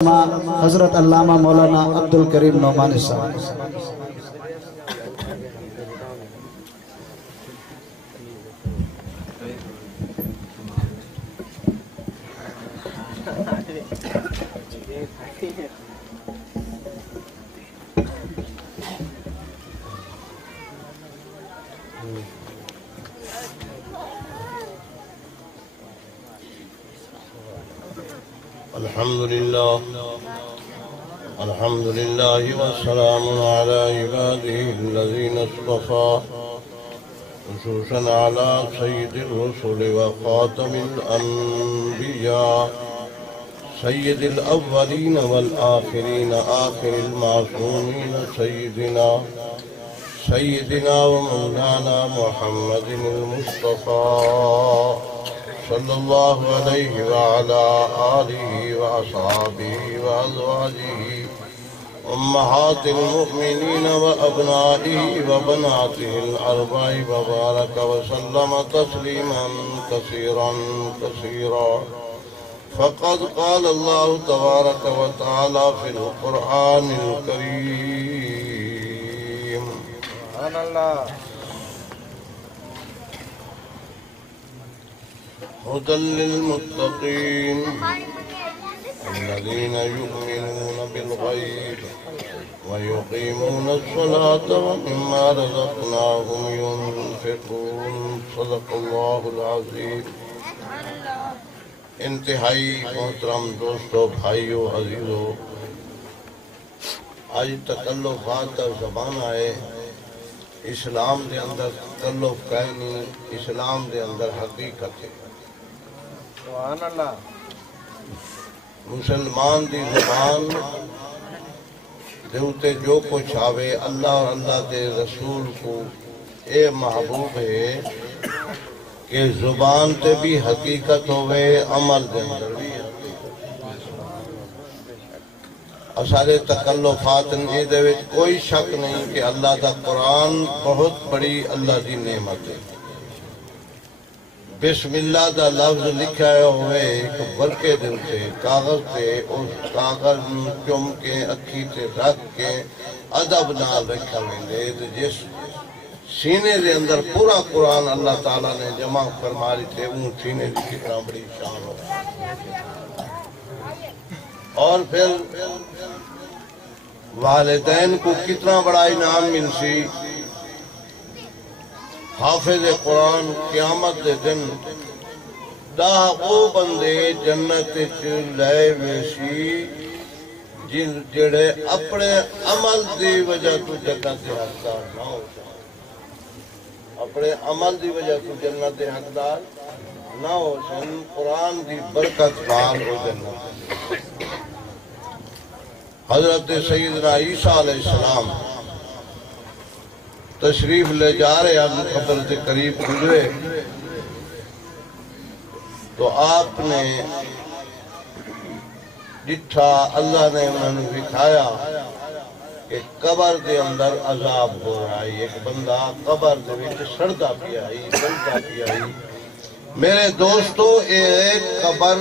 حضرت علامہ مولانا عبدالکریم نعمانی صاحب. الحمد لله والسلام على عباده الذين اصطفى خصوصا على سيد الرسل وخاتم الأنبياء سيد الأولين والآخرين آخر المعصومين سيدنا ومولانا محمد المصطفى صلى الله عليه وعلى آله وأصحابه وأزواجه أمهات المؤمنين وأبنائه وبناته الأربع وبارك وسلم تسليما كثيرا فقد قال الله تبارك وتعالى في القرآن الكريم سبحان الله هدى للمتقين الذين يؤمنون بالغيب ويقيمون الصلاة ومما رزقناهم ينفقون صدق الله العظيم. انتہائی محترم دوستو، بھائیو، عزیزو، آج تکلفات زبان آئے. اسلام دے اندر تکلف کہنی، اسلام دے اندر حقیقت ہے. سبحان اللہ. مسلمان دی زبان دیوتے جو کچھ آوے اللہ اور اللہ دے رسول کو اے محبوب ہے کہ زبان تے بھی حقیقت ہوئے، عمل دے اندر بھی. سارے تکلفات نے دے وچ کوئی شک نہیں کہ اللہ دا قرآن بہت بڑی اللہ دی نعمت ہے. بسم اللہ دا لفظ لکھا ہوئے ایک برکے دل سے کاغذ سے، اس کاغذ چم کے اکھی سے رکھ کے ادب نال رکھا ہوئے جس سینے دے اندر پورا قرآن اللہ تعالیٰ نے جمع فرمائی تھے، وہ سینے دی کتنا بڑی شان ہو. اور پھر والدین کو کتنا بڑا انعام مل سی. حافظ قرآن قیامت دے دن دا او بندے جنت لے ویسی جڑے اپنے عمل دی وجہ تو جنت حقدار نہ ہو سن. اپنے عمل دی وجہ تو جنت حقدار نہ ہو سن. قرآن دی برکت نال ہو جنت. حضرت سیدنا عیسیٰ علیہ السلام تشریف لے جا رہے ہیں، قبر سے قریب گزرے تو آپ نے ڈٹھا، اللہ نے انہوں نے دکھایا کہ قبر دے اندر عذاب ہو رہا ہے. ایک بندہ قبر دے وچ سڑدا پیا ہے، بلدا پیا ہے. میرے دوستو، ایک قبر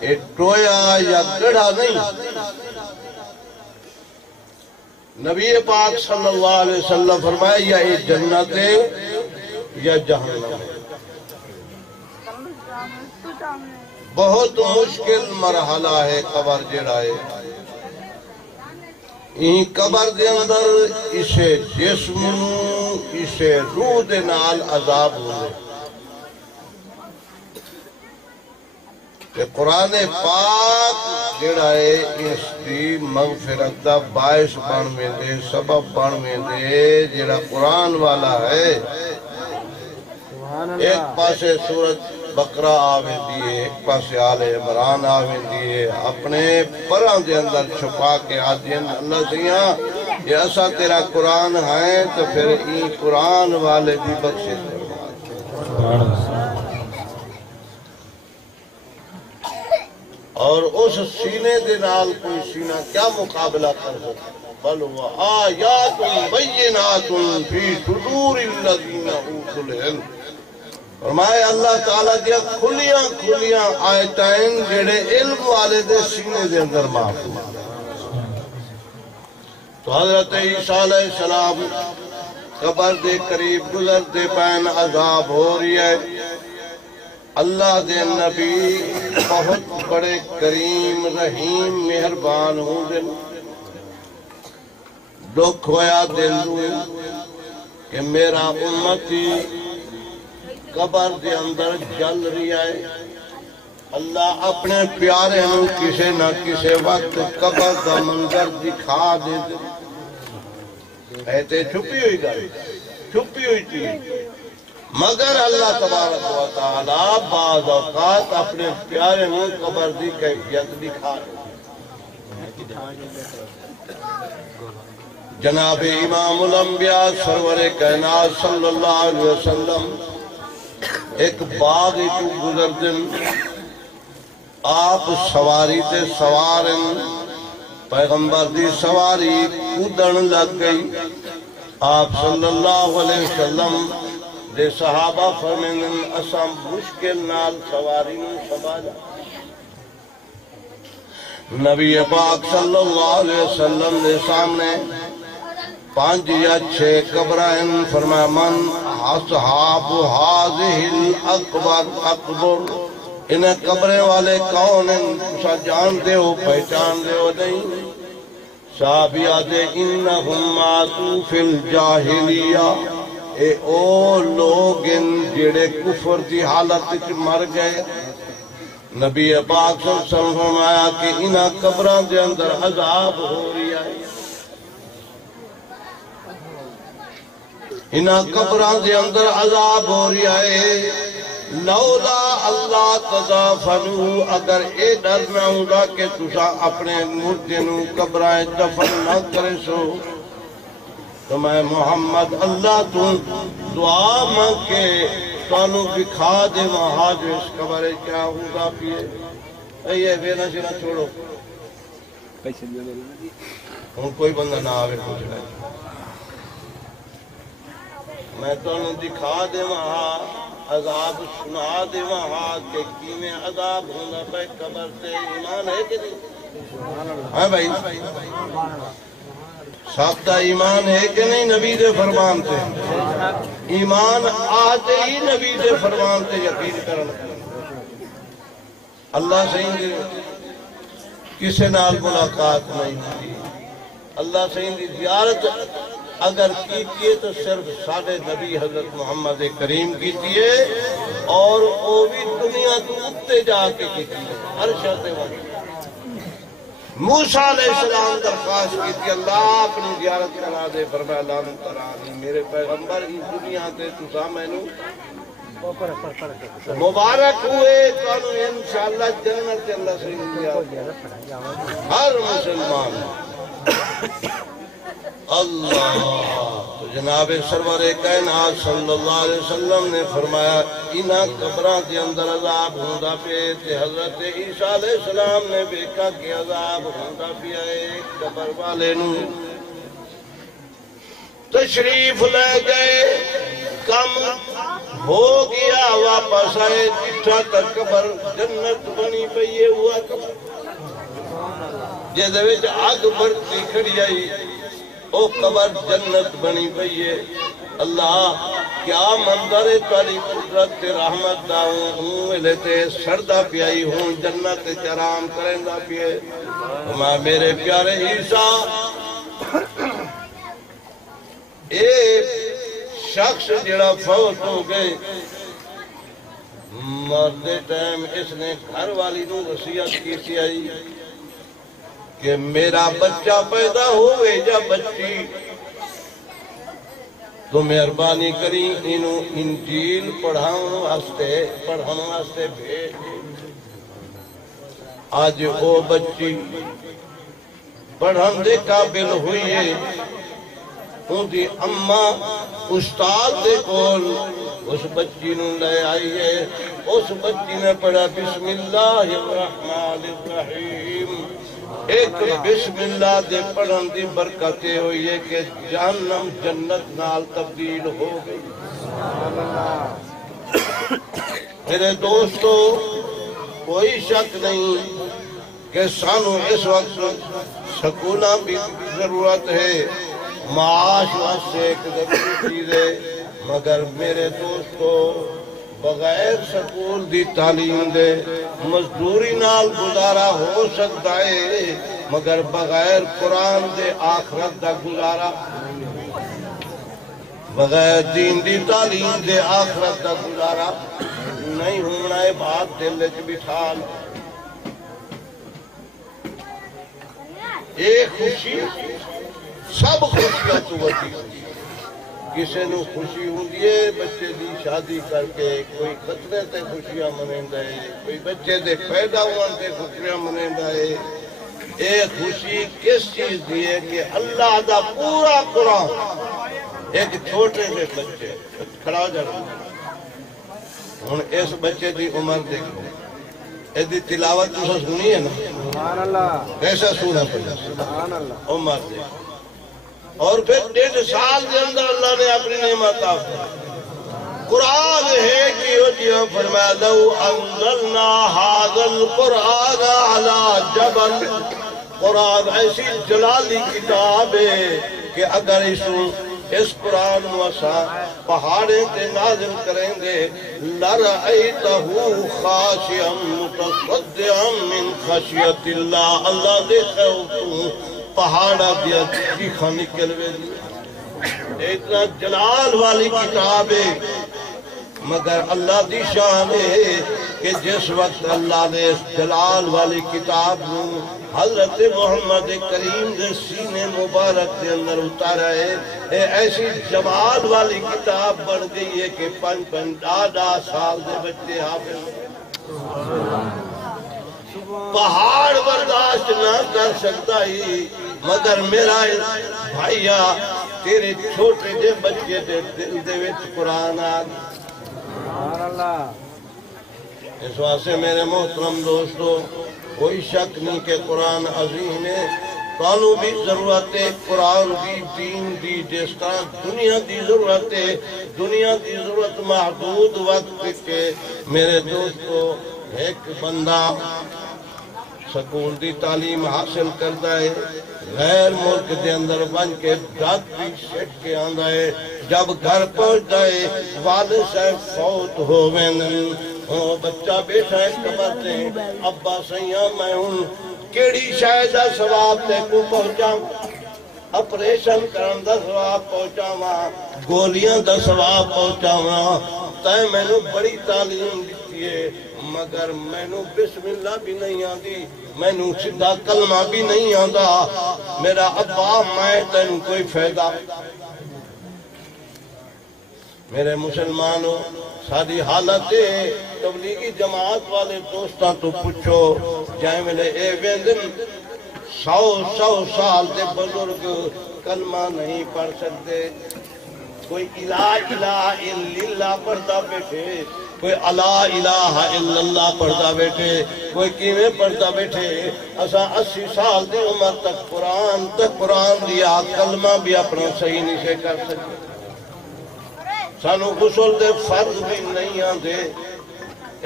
ایک ٹویا یا گڑھا نہیں. نبی پاک صلی اللہ علیہ وسلم فرمایا یا یہ جنت ہے یا جہنم ہے. بہت مشکل مرحلہ ہے قبر جڑا ہے. یہ قبر دے اندر اسے جسم اسے روح دے نال عذاب ہوئے. کہ قرآن پاک جڑا ہے اس دی مغفرت دا باعث بن میں دے، سبب بن میں دے. جڑا قرآن والا ہے ایک پاسے سورت بقرہ آویں دیئے، ایک پاسے آل عمران آویں دیئے، اپنے پران دے اندر چھپا کے آدین اللہ سیاں یہ ایسا تیرا قرآن ہے تو پھر این قرآن والے دی بخشش فرما. اور اس سینے دے نال کوئی سینہ کیا مقابلہ کر سکتا؟ بل ہوا آیات بینات فی صدور الذین اوتوا العلم. فرمائے اللہ تعالیٰ دیا کھلیاں آیتائن جڑے علم والے دے سینے دے اندر محفوظ۔ تو حضرت عیسیٰ علیہ السلام قبر دے قریب گزرتے پین عذاب ہو رہی ہے۔ اللہ دے نبی بہت بڑے کریم رحیم مہربان ہوں دے دکھ ہویا دل ہوئے کہ میرا امتی قبر دے اندر جل رہی ہے۔ اللہ اپنے پیارے ہوں کسے نہ کسے وقت قبر دا منظر دکھا دے دے۔ ایتے چھپی ہوئی گئی، چھپی ہوئی چیز، مگر اللہ تبارک و تعالیٰ بعض اوقات اپنے پیارے ہوں قبر دی کیفیت دکھا دے۔ جناب امام الانبیاء سرور کائنات صلی اللہ علیہ وسلم ایک باغ تو گزر دن، آپ سواری تے سوارن، پیغمبر دی سواری کودن لگ گئی۔ آپ صلی اللہ علیہ وسلم دے صحابہ فرمین اساں مشکل نال سواری نوں سنبھالا۔ نبی پاک صلی اللہ علیہ وسلم دے سامنے 5 یا 6 قبرائن، فرمایا من اصحاب هذه الاقبر، انہیں قبریں والے کون ہیں؟ تسا جانتے ہو پہچانتے ہو نہیں؟ صحابی آدھے انہم ماتوا فی الجاہلیہ، اے او لوگ ان جڑے کفر دی حالت وچ مر گئے۔ نبی پاک صلی اللہ علیہ وسلم فرمایا کہ انہاں قبراں دے اندر عذاب ہو رہی ہے، انہاں قبراں دے اندر عذاب ہو رہی ہے۔ لولا اللہ تدافنو، اگر اے ڈر نہ ہوگا کہ تسا اپنے مردے نو قبرائے دفن نہ کرے سو، تو میں محمد اللہ تو دعا مانگ کے تانوں دکھا دے وہاں جو اس قبرے کیا ہوگا پیے۔ اے وینا شنا چھوڑو، ہوں کوئی بندہ نہ آوے پوچھ رہے، میں تانوں دکھا دے وہاں عذاب سنا دے وہاں کہ کیویں عذاب ہونا پہ قبر سے۔ ایمان ہے کہ نہیں؟ ہاں بھائی سابتہ ایمان ہے کہ نہیں نبی دے فرمان تے؟ ایمان آتے ہی نبی دے فرمان تے یقین کرنا۔ اللہ صحیح دی کسے نال ملاقات نہیں کی، اللہ صحیح دی زیارت اگر کیتی تو صرف ساڑھے نبی حضرت محمد کریم کیتی ہے، اور وہ بھی دنیا تو اتے جا کے کیتی ہے، ہر شرط وقت۔ موسیٰ علیہ السلام درخواست کیتی اللہ اپنی زیارت کرا دے، فرمایا اللہ کرانی میرے پیغمبر اس دنیا تے تسا مینوں مبارک ہوئے، تانوں انشاءاللہ جنت اللہ سے ہر مسلمان۔ اللہ تو جناب سرور کائنات صلی اللہ علیہ وسلم نے فرمایا انہاں قبراں کے اندر عذاب ہوندا پے، تے حضرت عیسیٰ علیہ السلام نے دیکھا کہ عذاب ہوندا پیا ہے۔ قبر والے نوں تشریف لے گئے، کم ہو گیا، واپس آئے، جتھا تک قبر جنت بنی پئی ہے ہوا قبر جے دے وچ اگ بڑھتی کھڑی آئی، او قبر جنت بنی پئی ہے۔ اللہ کیا منظر ہے تاری قدرت رحمت دا، ہوں لیتے سردہ پیائی ہوں جنت چرام کرندہ پیے۔ میں میرے پیارے عیسیٰ ایک شخص جڑا فوت ہو گئے، مردے ٹائم اس نے گھر والی نوں وصیت کی تھی آئی کہ میرا بچہ پیدا ہوئے یا بچی تو مہربانی کری انہوں انجیل پڑھاؤں واسطے بھیج۔ آج وہ بچی پڑھن دے قابل ہوئی ہے، ان دی اماں استاد دے کول اس بچی نوں لے آئی ہے۔ اس بچی نے پڑھا بسم اللہ الرحمن الرحیم۔ ایک بسم اللہ دے پڑھن دی برکتیں ہوئی ہے کہ جہنم جنت نال تبدیل ہو گئی۔ میرے دوستو کوئی شک نہیں کہ سانو اس وقت سکونہ بھی ضرورت ہے، معاش واسطے ایک ضروری چیز ہے، مگر میرے دوستو بغیر سکول دی تعلیم دے مزدوری نال گزارا ہو سکتا ہے، مگر بغیر قرآن دے آخرت دا گزارا، بغیر دین دی تعلیم دے آخرت دا گزارا نہیں ہونا ہے۔ بات دل وچ بٹھا لو۔ ایک خوشی سب خوشیاں تو وڈی کسی نو خوشی ہوندی ہے بچے دی شادی کر کے، کوئی خطرے تے خوشیاں منیندا ہے، کوئی بچے دے پیدا ہون تے خوشیاں منیندا ہے۔ اے خوشی کس چیز دی ہے کہ اللہ دا پورا قرآن ایک چھوٹے سے بچے کھڑا ہو جانا ہن اس بچے دی عمر دیکھو، ایدی تلاوت تو سنی ہے نا، سبحان اللہ، کیسا سورہ پڑھا، سبحان اللہ، عمر دیکھو، اور پھر 1.5 سال کے اندر اللہ نے اپنی نعمت عطا قرآن ہے کہ یہ فرمایا لو انزلنا هذا القرآن على جبل، قرآن ایسی جلالی کتاب ہے کہ اگر اس قرآن وسا پہاڑیں تے نازل کریں گے لرأیتہ خاشعا متصدعا من خشیت اللہ، اللہ دیکھے تو پہاڑا دیا چیخا نکل وے، اتنا جلال والی کتاب ہے، مگر اللہ دی شان ہے کہ جس وقت اللہ نے اس جلال والی کتاب حضرت محمد کریم دے سینے مبارک دے اندر اتارا ہے، ایسی جمال والی کتاب بن گئی ہے کہ 5-5 سال دے بچے حافظ پہاڑ برداشت نہ کر سکتا ہی، مگر میرا بھائیا تیرے چھوٹے دے بچے دے دل دے وچ قرآن آ اس واسطے میرے محترم دوستو کوئی شک نہیں کہ قرآن عظیم ہے، قانون بھی ضرورت ہے، قرآن دی دین دی جس طرح دنیا دی ضرورت ہے، دنیا دی ضرورت محدود وقت کے میرے دوستو ایک بندہ سکول دی تعلیم حاصل کرتا ہے، غیر ملک دے اندر بن کے ڈاکٹری سیٹ کے آندا ہے، جب گھر پہنچتا ہے والد صاحب فوت ہوئے بچہ بیٹھا ہے قبر تے، ابا سیاں میں ہوں کیڑی شاید ثواب تے کو پہنچا، اپریشن کرن دا ثواب پہنچاواں، گولیاں دا ثواب پہنچاواں، تے میں نے بڑی تعلیم دیتی ہے مگر میں نے بسم اللہ بھی نہیں آندی، میں نے سیدھا کلمہ بھی نہیں آندا، میرا ابا میں تین کوئی فائدہ۔ میرے مسلمانوں ساری حالت تبلیغی جماعت والے دوستاں تو پوچھو جائیں ملے اے ویندن 100 سال دے بزرگ کلمہ نہیں پڑھ سکتے، کوئی الہ الا اللہ پڑھتا بیٹھے، کوئی لا الہ الا اللہ پڑھتا بیٹھے، کوئی کیویں پڑھتا بیٹھے، اساں 80 سال دی عمر تک قرآن دیا کلمہ بھی اپنا صحیح نہیں سے کر سکتے، سانو غسل دے فرض بھی نہیں آندے،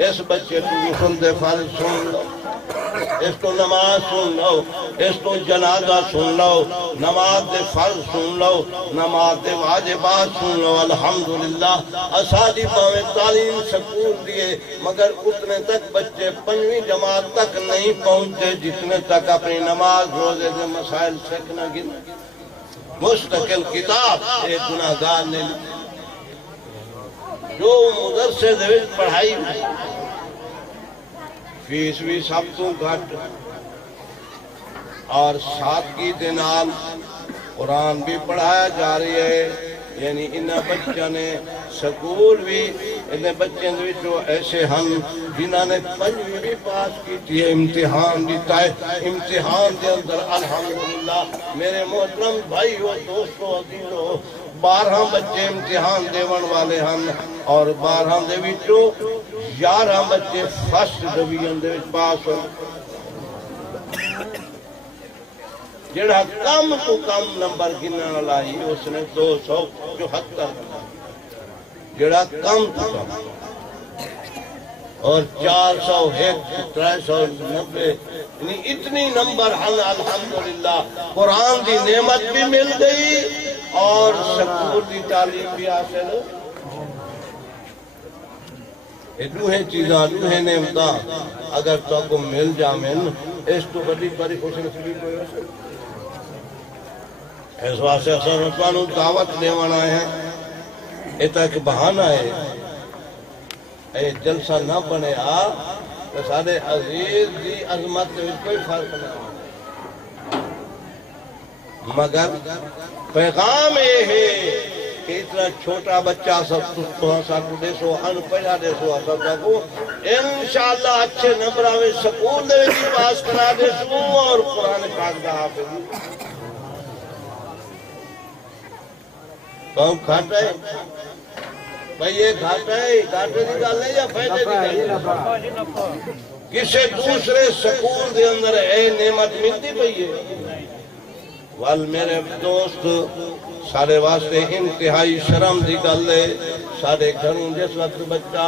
اس بچے تو غسل دے فرض سن لو، اس تو نماز سن لو، اس تو جنازہ سن لو، نماز دے فرض سن لو، نماز دے واجبات سن لو، الحمدللہ اسادی پاویں تعلیم سکول دیے مگر اتنے تک بچے 5ویں جماعت تک نہیں پہنچتے جتنے تک اپنی نماز روزے دے مسائل سیکھنا گن مستقل کتاب ایک گناہگار نے جو مدرسے دے وچ پڑھائی فیس بھی سب تو گھٹ اور سادگی دے نال قرآن بھی پڑھایا جا رہی ہے، یعنی انہاں بچوں نے سکول بھی انہیں بچوں دے وچ ایسے ہم جنہاں نے 5ویں بھی پاس کی تھی، امتحان دیتا ہے، امتحان دے اندر الحمدللہ میرے محترم بھائی و دوستو عزیزو 12 بچے امتحان دیون والے ہم اور 12 دے وچوں 11 بچے فرسٹ ڈویژن دے وچ پاس ہوئے، جڑا کم تو کم نمبر گنن والا ہی اس نے 274 جڑا کم تو کم اور 401 390 یعنی اتنی نمبر الحمدللہ قرآن دی نعمت بھی مل گئی اور سکول دی تعلیم بھی حاصل یہ دوہیں چیزاں دوہیں نعمتاں اگر تو کو مل جامن اس تو بڑی بڑی خوش نصیبی کوئی ہو سکتی اس واسطے اصل رسولانو دعوت دیوانا ہے ایتا ایک بہانہ ہے اے جلسہ نہ بنے تو سارے عزیز دی عظمت میں کوئی فرق نہیں مگر پیغام یہ ہے کہ اتنا چھوٹا بچہ سب ساتھ دے سو ان پڑھا دے سو سب کو انشاءاللہ اچھے نمبر میں سکول دے بھی پاس کرا دے سو اور قرآن پاک دا حافظ کون کھاتا ہے بھئی یہ گھاٹا ہے گھاٹے دی گل ہے یا فائدے دی گل ہے کسے دوسرے سکول دے اندر اے نعمت ملتی پئی ہے وال میرے دوست سارے واسطے انتہائی شرم دی گل ہے سارے گھروں جس وقت بچہ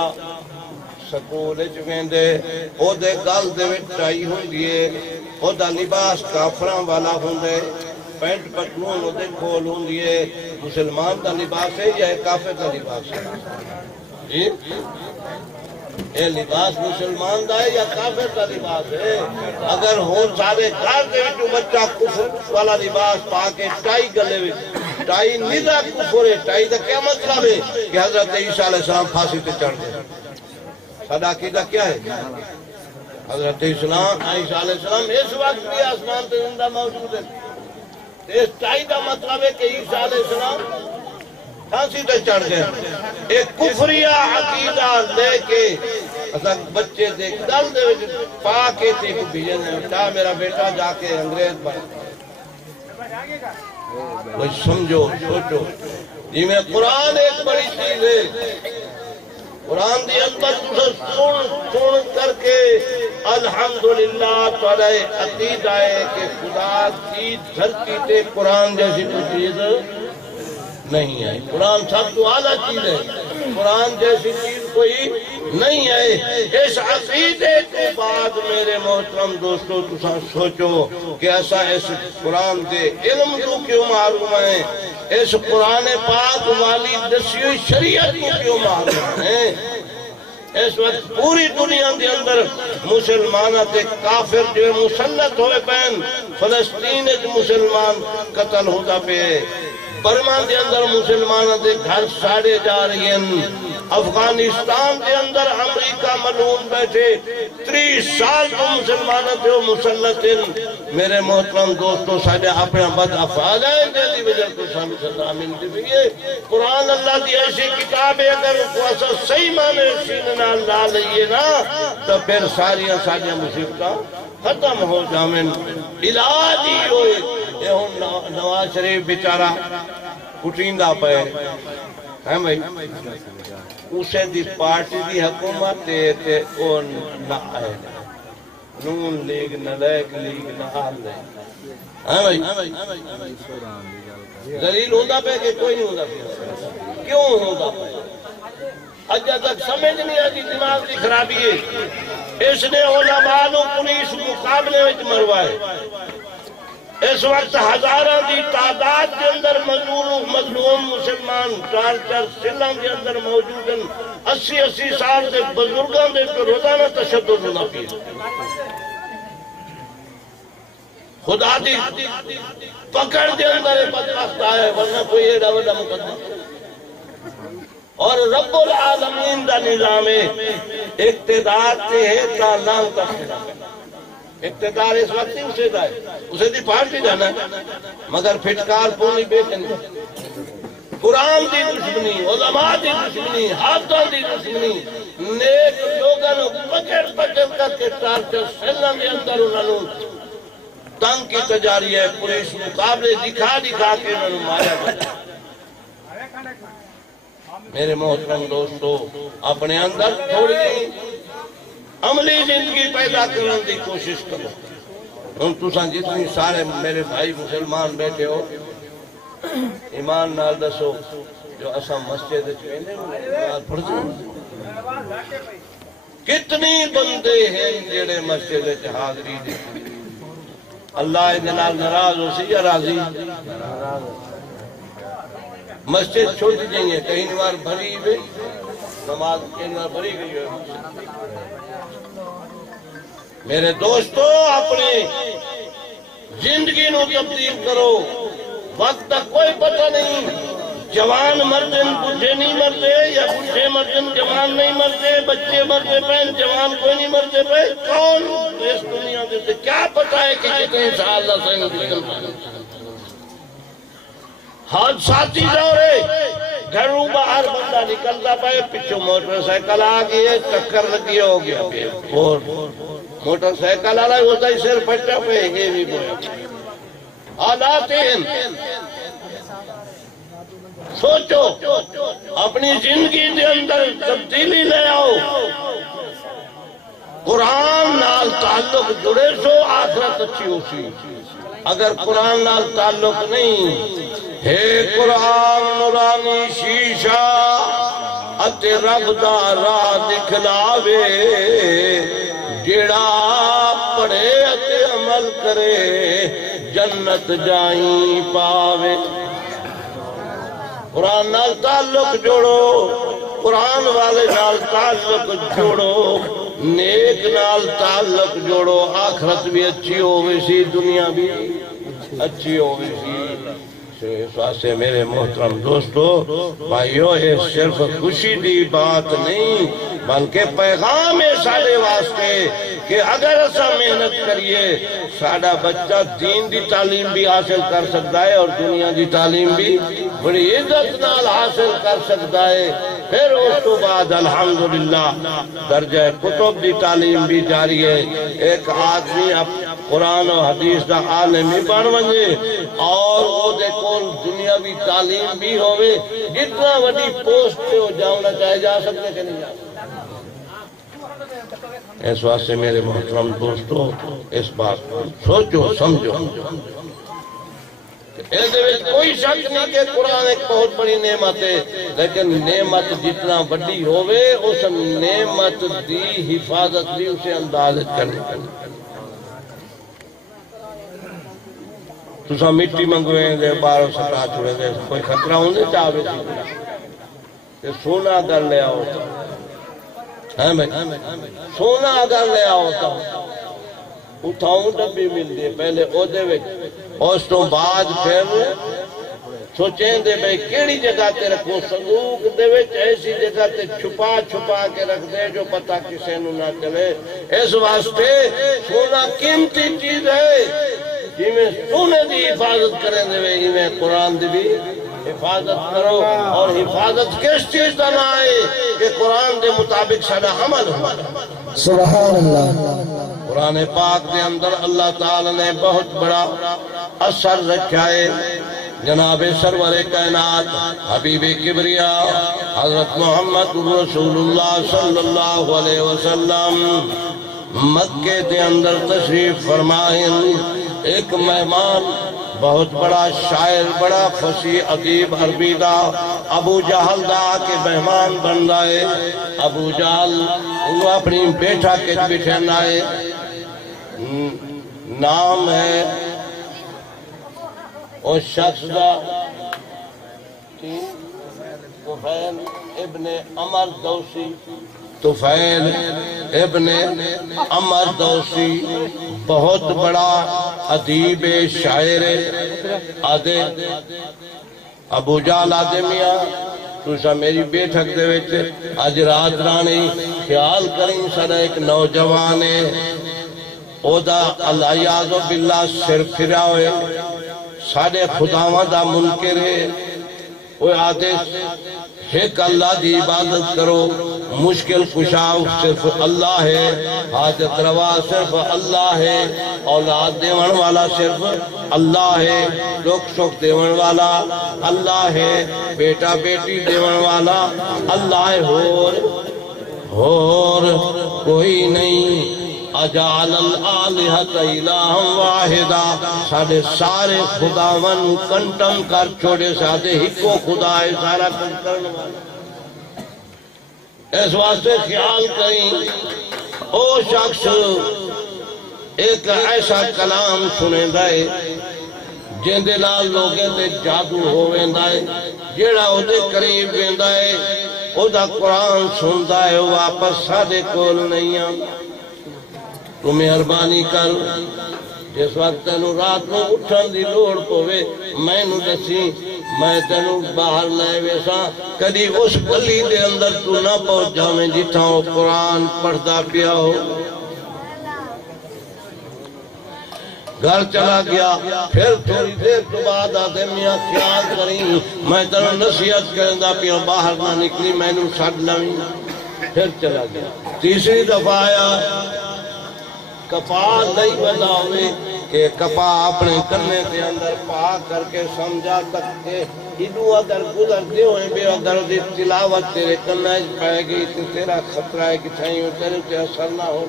سکول ویندے او دے گل دے وچ ٹائی ہوندی ہے او دا لباس کافراں والا ہوندے پینٹ پتلون دے کھول ہوندی ہے مسلمان دا لباس ہے یا کافر دا لباس ہے جی اے لباس مسلمان دا ہے یا کافر دا لباس ہے اگر ہو سارے گھر دے جو بچہ کفر والا لباس پاکے ٹائی گلے وچ ٹائی ندا کفر ہے ٹائی دا کیا مطلب ہے کہ حضرت عیسیٰ علیہ السلام پھانسی تے چڑھ گئے ساڈا عقیدہ کیا ہے حضرت عیسیٰ علیہ السلام اس وقت بھی آسمان تے زندہ موجود ہے اس ٹائی دا مطلب ہے کہ عیسیٰ علیہ السلام پھانسی تے چڑھ گئے ایک کفریہ عقیدہ لے کے بچے دے گل دے پاکے تے کو بھیجن ہے میرا بیٹا جا کے انگریز بن وہ سمجھو سوچو جی میں قرآن ایک بڑی چیز ہے قرآن دی اندر سن کر کے الحمدللہ تعالی عقیدہ ہے کہ خدا کی دھرتی تے قرآن جیسی کوئی چیز نہیں ہے قرآن سب تو اعلیٰ چیز ہے قرآن جیسی چیز کوئی نہیں ہے اس عقیدے کے بعد میرے محترم دوستو تساں سوچو کہ ایسا اس قرآن دے علم تو کیوں معلوم ہے اس قرآن پاک والی دسی ہوئی شریعت کو کیوں معلوم ہے اس وقت پوری دنیا کے اندر مسلمانہ تے کافر جو مسلط ہوئے پہن فلسطین مسلمان قتل ہوتا پہ برما کے اندر مسلمانہ دے گھر ساڑے جا رہی ہیں افغانستان کے اندر امریکہ ملعون بیٹھے 30 سال تو مسلمانہ تھے وہ مسلط ہیں میرے محترم دوستو ساڑے اپنے بد افعال ہیں جیسی وجہ کو سامی سزا ملتی بھی ہے قرآن اللہ دی ایسی کتاب ہے اگر کوسا صحیح معنی سیننا لا لئیے نا تو پھر ساریاں مصیبتاں ختم ہو جامن علاج ہی ہوئے یہ ہوں نواز شریف بیچارہ کٹیندہ پہ ہے بھائی اسے دی پارٹی دی حکومت تے اون نہ آئے نون لیگ نہ لیگ لیگ نہ آل لیگ ہے بھائی دلیل ہوندہ پہ کہ کوئی نہیں ہوندہ پہ کیوں ہوندہ پہ اجھا تک سمجھ نہیں آتی دماغ کی خرابی ہے اس نے علماء و پولیس مقابلے میں مروائے اس وقت ہزاروں کی تعداد کے اندر مظلوم مسلمان ٹارچر سلم کے اندر موجود ہیں 80 سال سے بزرگوں نے تو روزانہ تشدد ہونا پی خدا دی پکڑ کے اندر بدبخت آئے ورنہ کوئی ایڈا وڈا مقدمہ اور رب العالمین دا نظام اقتدار تے ہے تعلیم کا اقتدار اس وقت نہیں اسے دا ہے اسے دی پارٹی جانا ہے مگر پھٹکار پولی بیٹھن قرآن دی دشمنی علماء دی دشمنی حافظوں دی دشمنی نیک لوگوں پکڑ کر کے ٹارچر سیلوں کے اندر انہوں تنگ کی تجاری ہے پولیس مقابلے دکھا کے انہوں مارا جاتا ہے میرے محترم دوستو اپنے اندر تھوڑی عملی زندگی پیدا کرنے کی کوشش کرو ہم تساں جتنی سارے میرے بھائی مسلمان بیٹھے ہو ایمان نال دسو جو اساں مسجد کتنی بندے ہیں جڑے مسجد حاضری دے اللہ انال ناراض ہو سی یا راضی مسجد چھوٹ جائیں کہیں نوار بھری ہوئے نماز کہیں نوار بھری گئی ہوئے میرے دوستو اپنی زندگی نو تبدیل کرو وقت تک کوئی پتہ نہیں جوان مردن بڑھے نہیں مرتے یا بڑھے مردن جوان نہیں مرتے بچے مرتے پہ جوان کوئی نہیں مرتے پہ کون اس دنیا دیتے کیا پتہ ہے کہ کتنے سال اللہ سے نکل حادثاتی دورے گھروں باہر بندہ نکلتا پائے پچھو موٹر سائیکل آگئی ہے ٹکر لگی ہو گیا اور موٹر سائیکل آ رہا ہوتا ہی سر پھٹا پہ گئے بھی بویا حالات ہیں سوچو اپنی زندگی دے اندر تبدیلی لے آؤ قرآن نال تعلق جڑے سو آخرت اچھی ہو سی اگر قرآن نال تعلق نہیں ہے قرآن نورانی شیشہ اتے رب دا راہ دکھلاوے جڑا پڑھے اتے عمل کرے جنت جائیں پاوے قرآن نال تعلق جوڑو قرآن والے نال تعلق جوڑو نیک نال تعلق جوڑو آخرت بھی اچھی ہوئے سی دنیا بھی اچھی ہوئے سی اس واسطے میرے محترم دوستو بھائیو یہ صرف خوشی دی بات نہیں بلکہ پیغام ہے سارے واسطے کہ اگر ایسا محنت کریے ساڑا بچہ دین دی تعلیم بھی حاصل کر سکتا ہے اور دنیا دی تعلیم بھی بڑی عزت نال حاصل کر سکتا ہے پھر اس تو بعد الحمدللہ درجہ کتب دی تعلیم بھی جاری ہے ایک آدمی قرآن و حدیث دا عالمی بن ونجے اور وہ دیکھو دنیاوی تعلیم بھی ہوئے جتنا وڈی پوسٹ پہ ہو جاؤنا چاہے جا سکتے کہ نہیں جا سکتے اس واسطے میرے محترم دوستو اس بات کو سوچو سمجھو کوئی شک نہیں کہ قرآن ایک بہت بڑی نعمت ہے لیکن نعمت جتنا بڑی ہوئے اس نعمت دی حفاظت بھی اسے اندازت کرنی تُسا مٹی منگویں گے باروں سٹا چھوڑے گے کوئی خطرہ ہونے چاہوے کہ سونا اگر لے آؤتا سونا اگر لے آؤتا اٹھاؤں ڈبی مل دی پہلے او دے وے اس تو بعد پھر سوچیں دے بھئی کیڑی جگہ تے رکھو صندوق دے وے ایسی جگہ تے چھپا چھپا کے رکھ دے جو پتہ کسے نو نہ چلے اس واسطے سونا قیمتی چیز ہے جی میں سونے دی حفاظت کریں دے وے ہی میں قرآن دی بھی حفاظت کرو اور حفاظت کس چیز دا نہ آئے کہ قرآن دے مطابق سارا عمل ہو سبحان اللہ قرآن پاک دے اندر اللہ تعالی نے بہت بڑا اثر رکھا ہے جناب سرور کائنات حبیب کبریا حضرت محمد رسول اللہ صلی اللہ علیہ وسلم مکے دے اندر تشریف فرمائیں ایک مہمان بہت بڑا شاعر بڑا فصیح ادیب عربی دا ابو جہل دا کے مہمان بن رہے ابو جہل وہ اپنی بیٹھا کے بٹھن آئے نام ہے اس شخص دا طفیل ابن عمر دوسی طفیل ابن عمر دوسی بہت بڑا ادیب شاعر آدھے ابو جال آدھے میاں تُسا میری بیٹھک دے ویچے آج رات رانی خیال کریں سر ایک نوجوان ہے او دا اللہ یازو باللہ سر پھرا ہوئے ساڑھے خداوہ دا منکر ہے وہ آدھے ایک اللہ دی عبادت کرو مشکل کشاو صرف اللہ ہے حاجت روا صرف اللہ ہے اولاد دیون والا صرف اللہ ہے دکھ سکھ دیون والا اللہ ہے بیٹا بیٹی دیون والا اللہ ہے اور کوئی نہیں اجعل الالہۃ الہا واحدا سارے سارے خداون کنٹم کر چھوڑے سادے ہکو خدا ہے سارا کنٹم اس واسطے خیال کریں او شخص ایک ایسا کلام سنے دائے جن دے لال لوگیں دے جادو ہو ویندا ہے جیڑا او دے قریب ویندا ہے او دا قرآن سندا ہے واپس ساڈے کول نہیں آ تو مہربانی کر جس وقت تینوں رات نو اٹھن دی لوڑ پوے مینوں دسی میں تینوں باہر لے ویسا کدی اس گلی دے اندر تو نہ پہنچ جاویں جتھاں او قرآن پڑھدا پیا ہو گھر چلا گیا پھر تھوڑی دیر تو بعد آدھے میاں خیال کریں میں تنہا نصیحت کرندہ پیا باہر نہ نکلی میں نو چھڑ لویں پھر چلا گیا تیسری دفعہ آیا کپا نہیں بنا ہوئے کہ کپا اپنے کرنے کے اندر پا کر کے سمجھا تک کہ ادو اگر گزرتے ہوئے بے اگر دی تلاوت تیرے کرنے پائے گئی تو تیرا خطرہ ہے کہ چھائیوں تیرے تے اثر نہ ہو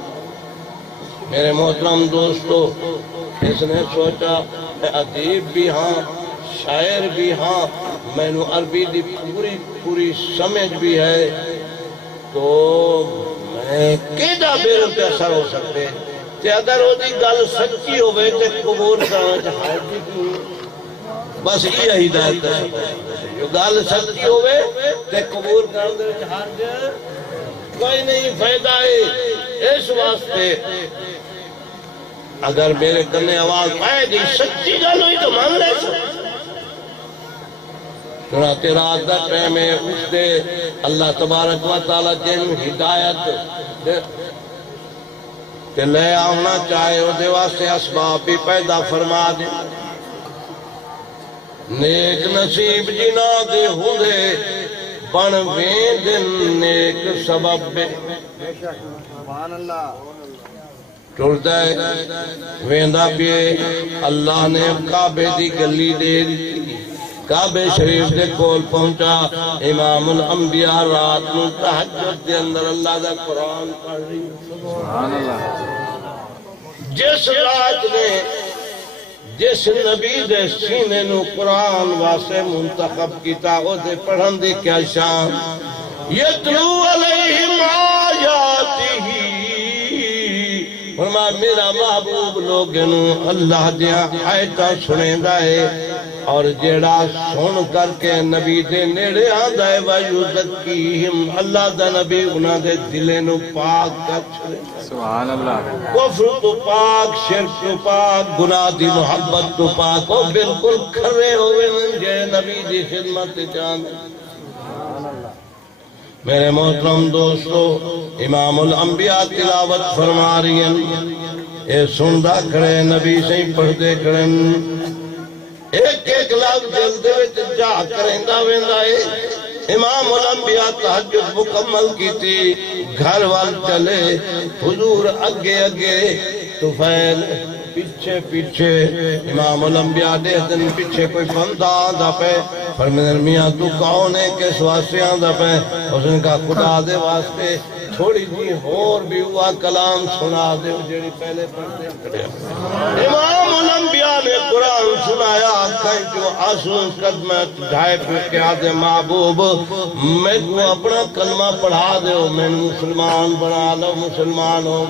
میرے محترم دوستو اس نے سوچا ادیب بھی ہاں شاعر بھی ہاں میں نو عربی دی پوری سمجھ بھی ہے تو میں کیدا بیر پہ اثر ہو سکتے تے اگر وہ دی گل سچی ہوئے تے قبول کرنا چاہے بس یہ ہدایت ہے جو گل سچی ہوئے تے قبول کرنا چاہے کوئی نہیں فائدہ ہے اس واسطے اگر میرے کرنے آواز پائے گئی سچی گل ہوئی تو مان لے سو چنانچہ رات دا ٹائم ہے اس دے اللہ تبارک و تعالی جن ہدایت کہ لے آنا چاہے وہ دے واسطے اسباب بھی پیدا فرما دے نیک نصیب جنا دے ہوئے بن ویندن نیک سبب بے سبحان اللہ ٹوڑتا ہے ویندہ پیے اللہ نے کعبے دی گلی دے دی کعبے شریف دے کول پہنچا امام الانبیاء رات نو تہجد دے اندر اللہ دا قرآن پڑھ رہی سبحان اللہ جس رات نے جس نبی دے سینے نو قرآن واسے منتخب کیتا او دے پڑھن دی کیا شان یتلو علیہم آیاتہ فرمایا میرا محبوب لوگنوں اللہ دیا آیتاں سنے دائے اور جیڑا سن کر کے نبی دے نیڑے آدھائے وَيُزَكِّيهِمْ اللہ دا نبی انہاں دے دلے نو پاک کر چھڑے سبحان اللہ کفر تو پاک شرک تو پاک گناہ دی محبت تو پاک وہ بالکل کھرے ہوئے جے نبی دی خدمت جانے میرے محترم دوستو امام الانبیاء تلاوت فرما رہی ہیں اے سندہ کھڑے نبی سے ہی پڑھتے کھڑے ایک لاکھ جلدے وچ جا کرندہ ویندہ ہے امام الانبیاء تہجد مکمل کی تھی گھر وال چلے حضور اگے طفیل پیچھے امام الانبیاء دے دن پیچھے کوئی بندہ آدھا پہ فرمیدن میاں تو کون ہے کس واسطے آدھا پہ اس نے کہا خدا دے واسطے تھوڑی جی اور بھی ہوا کلام سنا دے جیڑی پہلے پڑھتے کھڑے امام الانبیاء نے قرآن سنایا کہیں جو آسون قدمت ڈھائے پھر کے آدھے محبوب میں کو اپنا کلمہ پڑھا دے میں مسلمان بنا لو مسلمان ہو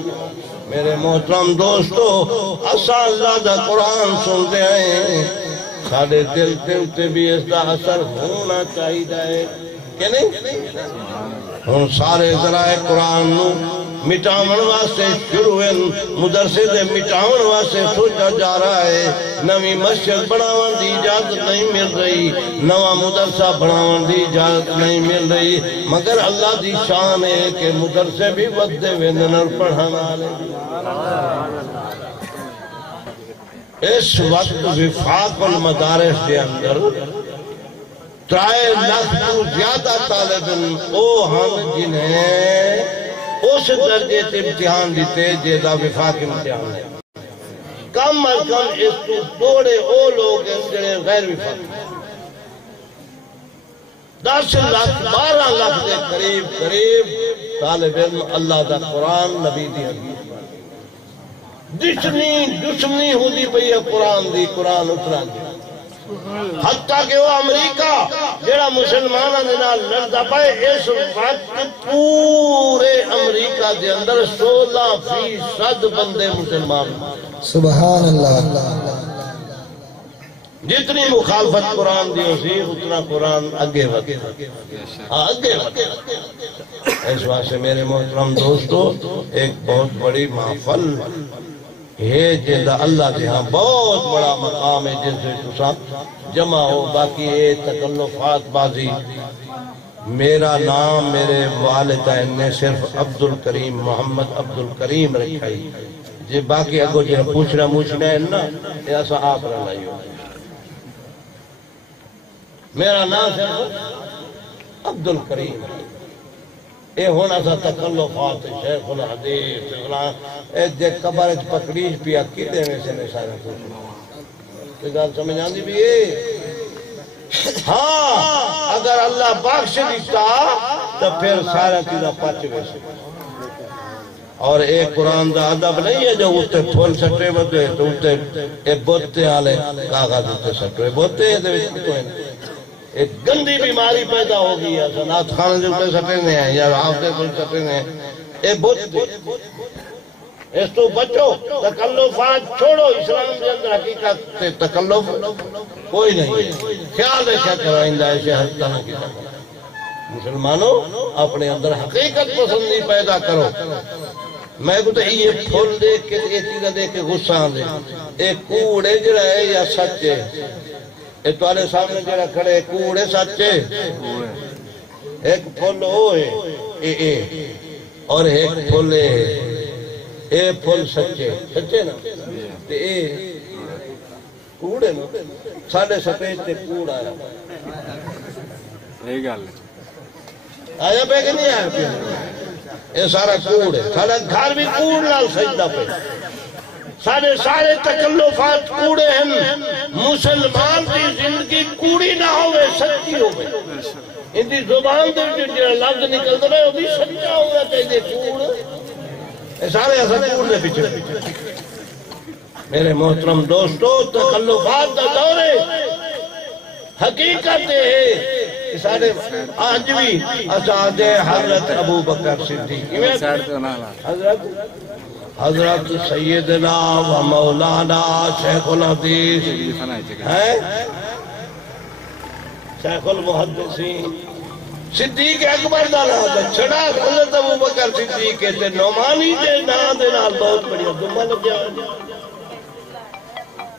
میرے محترم دوستو اسا اللہ دا قرآن سنتے ہیں ساڑھے دل تے بھی اس دا اثر ہونا چاہیے کہ نہیں ہن سارے ذرائع قرآن نو مٹاون واسطے شروع ہیں مدرسے دے مٹاون واسطے سوچا جا رہا ہے نوی مسجد بناون دی اجازت نہیں مل رہی نوا مدرسہ بناون دی اجازت نہیں مل رہی مگر اللہ دی شان ہے کہ مدرسے بھی ودے ویندن اور پڑھانا لے اس وقت وفاق المدارس کے اندر 3 لاکھ تو زیادہ طالبن او ہم جنہیں اس درجے سے امتحان دیتے جیدہ وفاق امتحان ہے کم از کم اس تو دوڑے او لوگ ہیں جنہیں غیر وفاق 10 لاکھ 12 لاکھ دے قریب طالب علم اللہ دا قرآن نبی دی حدیث دشمنی ہوں دی پئی ہے قرآن اترا دی حتیٰ کہ وہ امریکہ جڑا مسلمانوں دے نال لڑدا پئے اس وقت پورے امریکہ دے اندر 16% بندے مسلمان. سبحان اللہ. جتنی مخالفت قرآن دی سی اتنا قرآن اگے وقت اگے وقت. اس واسطے میرے محترم دوستو ایک بہت بڑی محفل ہے جنہا اللہ دے ہاں بہت بڑا مقام ہے جن سے تسا جمع ہو. باقی یہ تکلفات بازی میرا نام میرے والدین نے صرف عبدالکریم محمد عبدالکریم رکھائی جی. باقی اگو جی پوچھنا موچھنا ہے نا یہ ایسا آپ رہا ہی ہو. میرا نام صرف عبدالکریم اے ہونا سا تکلفات شیخ الحدیث اے دے قبر پکڑیش پیا کی دینے سے نہیں سارے خوش یہ گال سمجھ آندی بھی ہاں اگر اللہ بخش دیتا تو پھر سارا چیزیں پچ ویسے. اور ایک قرآن دا ادب نہیں ہے جو اتے پھول سٹے بدے تو اتے بوتے آلے کاغذ اتے سٹے بوتے ہیں. ایک گندی بیماری پیدا ہو گئی ہے نات خانے جو اتے سٹے نہیں ہیں یا آفتے پھول سٹے نہیں ہیں. اے بوتے اس تو بچو تکلفات چھوڑو. اسلام کے اندر حقیقت تکلف کوئی نہیں. خیال ایسا کرائندہ ایسے حد طرح کی مسلمانوں اپنے اندر حقیقت پسندی پیدا کرو. میں کہتا یہ پھول دیکھ کے یہ چیزیں دیکھ کے غصہ آندے ایک کوڑے جڑا ہے یا سچ ہے. یہ توالے سامنے جڑا کھڑے کوڑے سچ ہے ایک پھول ہو ہے اے اور ایک پھول ہے اے پھول سچے سچے نا اے کوڑے نا ساڑھے سفید تے کوڑ آیا آیا پہ کہ نہیں آیا پہ یہ سارا کوڑ ہے. سارا گھر بھی کوڑ نال سجدہ پہ سارے تکلفات کوڑے ہیں. مسلمان کی زندگی کوڑی نہ ہوئے سچی ہوئے. ان دی زبان دے جو لفظ نکل دے وہ بھی سچا ہوئے تیجے کوڑ یہ سارے ایسا کوڑ دے پیچھے. میرے محترم دوستو تکلفات دا دورے حقیقت ہے سارے آج بھی اسعد حضرت ابو بکر صدیق حضرت سیدنا و مولانا شیخ الحدیث شیخ المحدثین صدیق اکبر دانا چھڑا حضرت ابو بکر صدیق کہتے نعمانی دے نام دے نال بہت بڑی دمہ لگ جائے.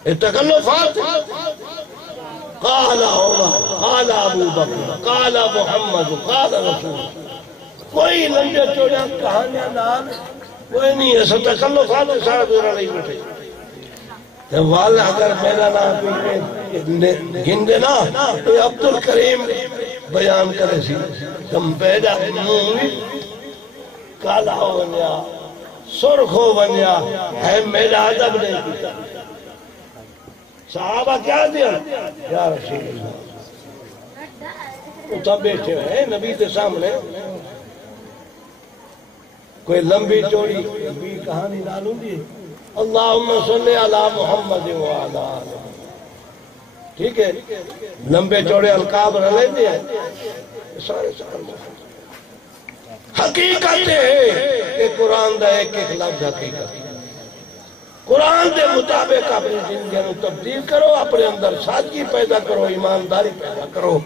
یہ تکلفات قال عمر قال ابو بکر قال محمد قال رسول. کوئی لمبے چوڑا کہانیاں نال کوئی نہیں ایسا تکلفات سارا دورہ نہیں بیٹھے. والا اگر میرا نام گندے نا تو عبدالکریم بیان کرے سی تم پیدا کالا ہو بنیا سرخ ہو بنیا ہے میرا ادب نہیں کیتا. صحابہ کیا دیا یا رسول اللہ اتھا بیٹھے ہیں نبی کے سامنے کوئی لمبی چوڑی بھی کہانی نالوں دی اللہم صلی علی محمد و علی ٹھیک ہے لمبے چوڑے القاب رلے دیا سارے حقیقت ہے کہ قرآن دا ایک ایک لفظ حقیقت قرآن دے مطابق اپنی زندگیوں کو تبدیل کرو اپنے اندر سادگی پیدا کرو ایمانداری پیدا کرو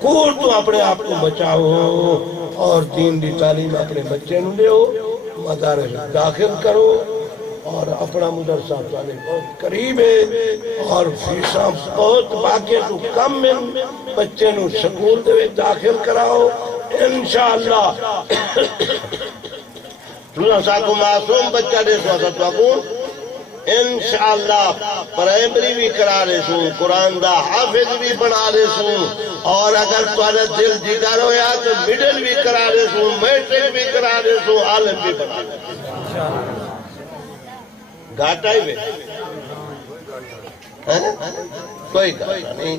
کوڑ تو اپنے آپ کو بچاؤ اور دین دی تعلیم اپنے بچے نو دیو مدارس داخل کرو اور اپنا مدرسہ تعلیم بہت قریب ہے اور فیساں بہت باقی تو کم میں بچے نو سکول دے داخل کراؤ انشاءاللہ تُلہ ساکو معصوم بچہ دے سو اسا تو انشاءاللہ پرائمری بھی کرا رہے سوں قرآن دا حافظ بھی بنا رہے سوں اور اگر تمہارا دل جگر ہویا تو مڈل بھی کرا رہے سوں میٹرک بھی کرا رہے سوں عالم بھی بنا رہے سوں گھاٹا ہی بے کوئی گھاٹا نہیں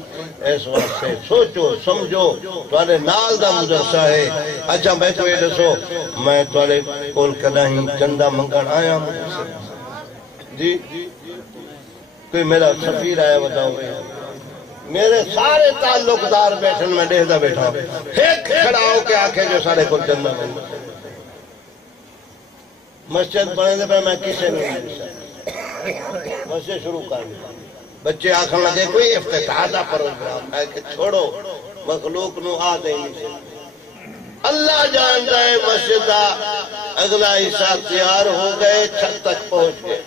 اس وقت سے سوچو سمجھو تمہارے نال دا مدرسہ ہے اچھا میں تو یہ دسو میں تمہارے کول کدہیں چندہ منگن آیا مدرسہ جی کوئی میرا سفیر آیا بتاؤ میرے سارے تعلقدار بیٹھن میں دیکھتا بیٹھا ایک کھڑا ہو کے آکھے جو سارے کو جنت میں مسجد بنے دے پہ میں کسے نہیں مسجد شروع کر دیا بچے آکھن لگے کوئی افتتاح دا پروگرام ہے کہ چھوڑو مخلوق نو آ دیں گے اللہ جانتا ہے مسجد دا اگلا حصہ تیار ہو گئے چھت تک پہنچ گئے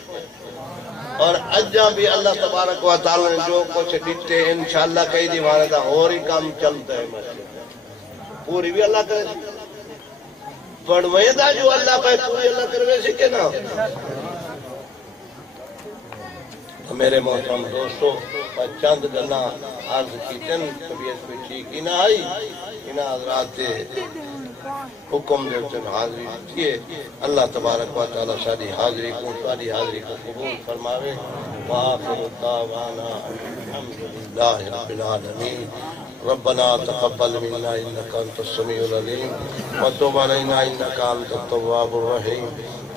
اور اجا بھی اللہ تبارک و تعالی نے جو کچھ دیتے انشاءاللہ کئی دیوانے دا اور ہی کام چلتا ہے مسجد پوری بھی اللہ کرے پڑھویں دا جو اللہ پہ پوری اللہ کروے سکے نا میرے محترم دوستو چند گلہ عرض کیتن طبیعت پہ ٹھیک ہی نہ آئی انہاں حضرات حکم دے اتن حاضری دیئے اللہ تبارک و تعالی ساری حاضری کو ساری حاضری کو قبول فرماوے وآخر دعوانا الحمدللہ رب العالمین ربنا تقبل منا انك انت السميع العليم وتب علينا انك انت التواب الرحيم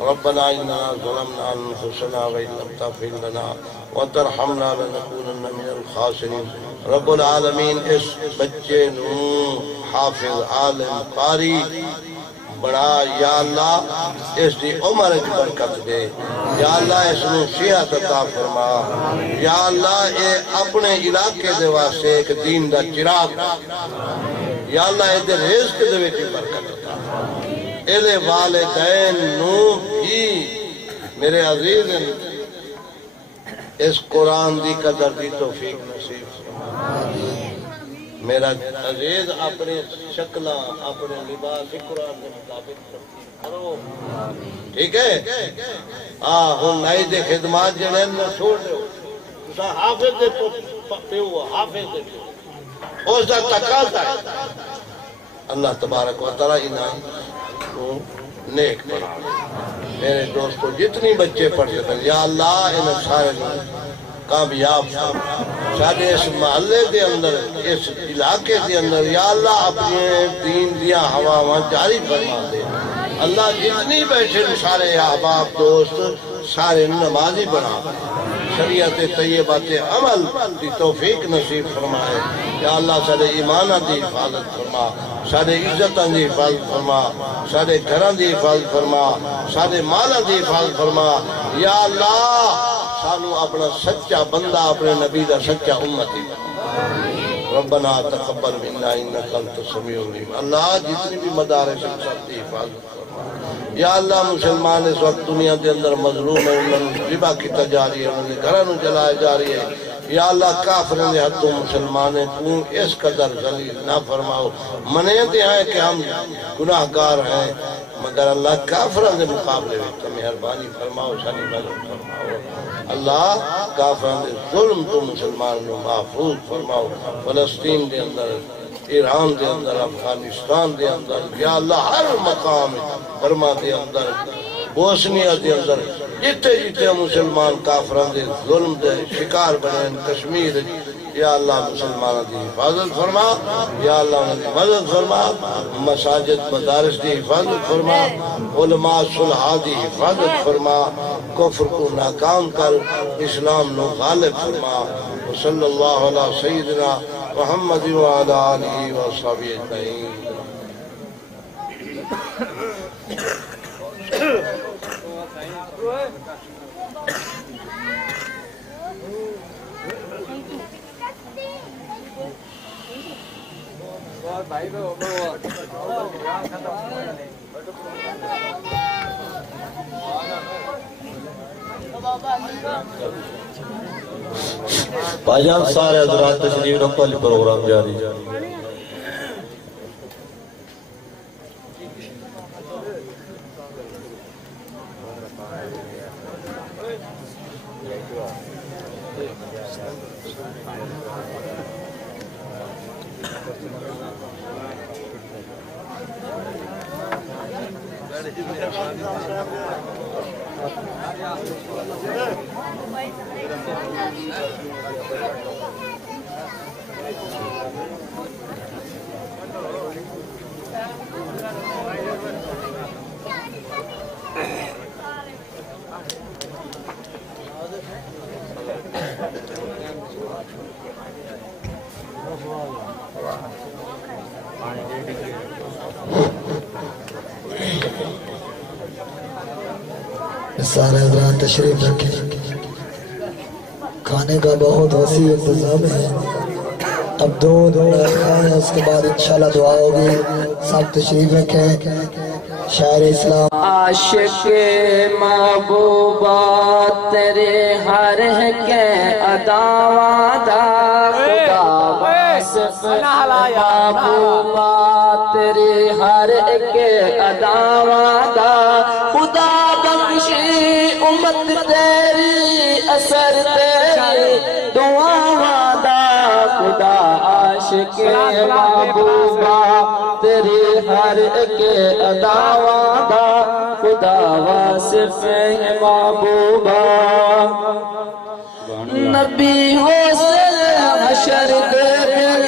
ربنا اننا ظلمنا انفسنا وان لم تغفر لنا وترحمنا لنكونن من الخاسرين رب العالمین اس بچے نو حافظ عالم قاری بڑا یا اللہ اس دی عمر کی برکت دے یا اللہ اس نو صحت عطا فرما یا اللہ اے اپنے علاقے دے واسطے ایک دین دا چراغ یا اللہ اے دے رزق دے وچ برکت عطا اے والدین نو بھی میرے عزیز اس قرآن دی قدر دی توفیق نصیب میرا عزیز اپنے شکلہ اپنے لباس قرآن کے مطابق کرو ٹھیک ہے ہن نائی دے خدمات جنہیں نہ چھوڑ دے اسا حافظ دے پہ ہوا حافظ دے پہ اس دا تقاضا ہے اللہ تبارک و تعالی انہاں نیک بنا میرے دوستو جتنی بچے پڑھ سکتے ہیں یا اللہ انہیں سارے کامیاب سارے اس محلے دے اندر اس علاقے دے اندر یا اللہ اپنے دین دیا ہوا جاری فرما دے اللہ جتنی بیٹھے سارے احباب دوست سارے نمازی بنا شریعت طیبات عمل دی توفیق نصیب فرمائے یا اللہ سارے ایمانہ دی حفاظت فرما سارے عزتاں دی حفاظت فرما سارے گھران دی حفاظت فرما سارے مالاں دی حفاظت فرما یا اللہ سانو اپنا سچا بندہ اپنے نبی دا سچا امتی ربنا تقبل منا انک انت السمیع العلیم اللہ جتنی بھی مدارس سب دی حفاظت یا اللہ مسلمان اس وقت دنیا دے اندر مظلوم ہے انہوں ربا کیتا جا رہی ہے انہوں نے گھرانوں جلائے جا رہی ہے یا اللہ کافروں نے حدوں مسلمانیں تو اس قدر ذلیل نہ فرماؤ منیتے ہیں کہ ہم گناہگار ہیں مگر اللہ کافروں دے مقابلے میں تو مہربانی فرماؤ شانی مدد فرماؤ اللہ کافروں دے ظلم تو مسلمانوں محفوظ فرماؤ فلسطین دے اندر ایران دے اندر افغانستان دے اندر یا اللہ ہر مقام برما دے اندر بوسنیا دے اندر جتے جتے مسلمان کافران دے ظلم دے شکار بنیں کشمیر یا اللہ مسلمان دی حفاظت فرما یا اللہ دی مدد فرما مساجد مدارس دی حفاظت فرما علماء صلحاء دی حفاظت فرما کفر کو ناکام کر اسلام نو غالب فرما صلی اللہ علیہ سیدنا محمد وعلی آلہ وصحبہ اجمعین بھائی جان سارے حضرات تشریف رکھو علی پروگرام جاری سارے حضرات تشریف رکھیں، کھانے کا بہت وسیع انتظام ہے، اب دودھ کھائیں، اس کے بعد انشاءاللہ دعا ہوگی، سب تشریف رکھیں۔ شاعر اسلام عاشق محبوبہ تیرے ہر کے اداوادہ خدا واسف محبوبہ تیرے ہر کے اداوادہ خدا بخشی امت تیری اثر تیری دعا وعدہ خدا عاشق محبوبہ تیری ہر ایک ادا وعدہ خدا واصف محبوبہ نبی حسن حشر دے دل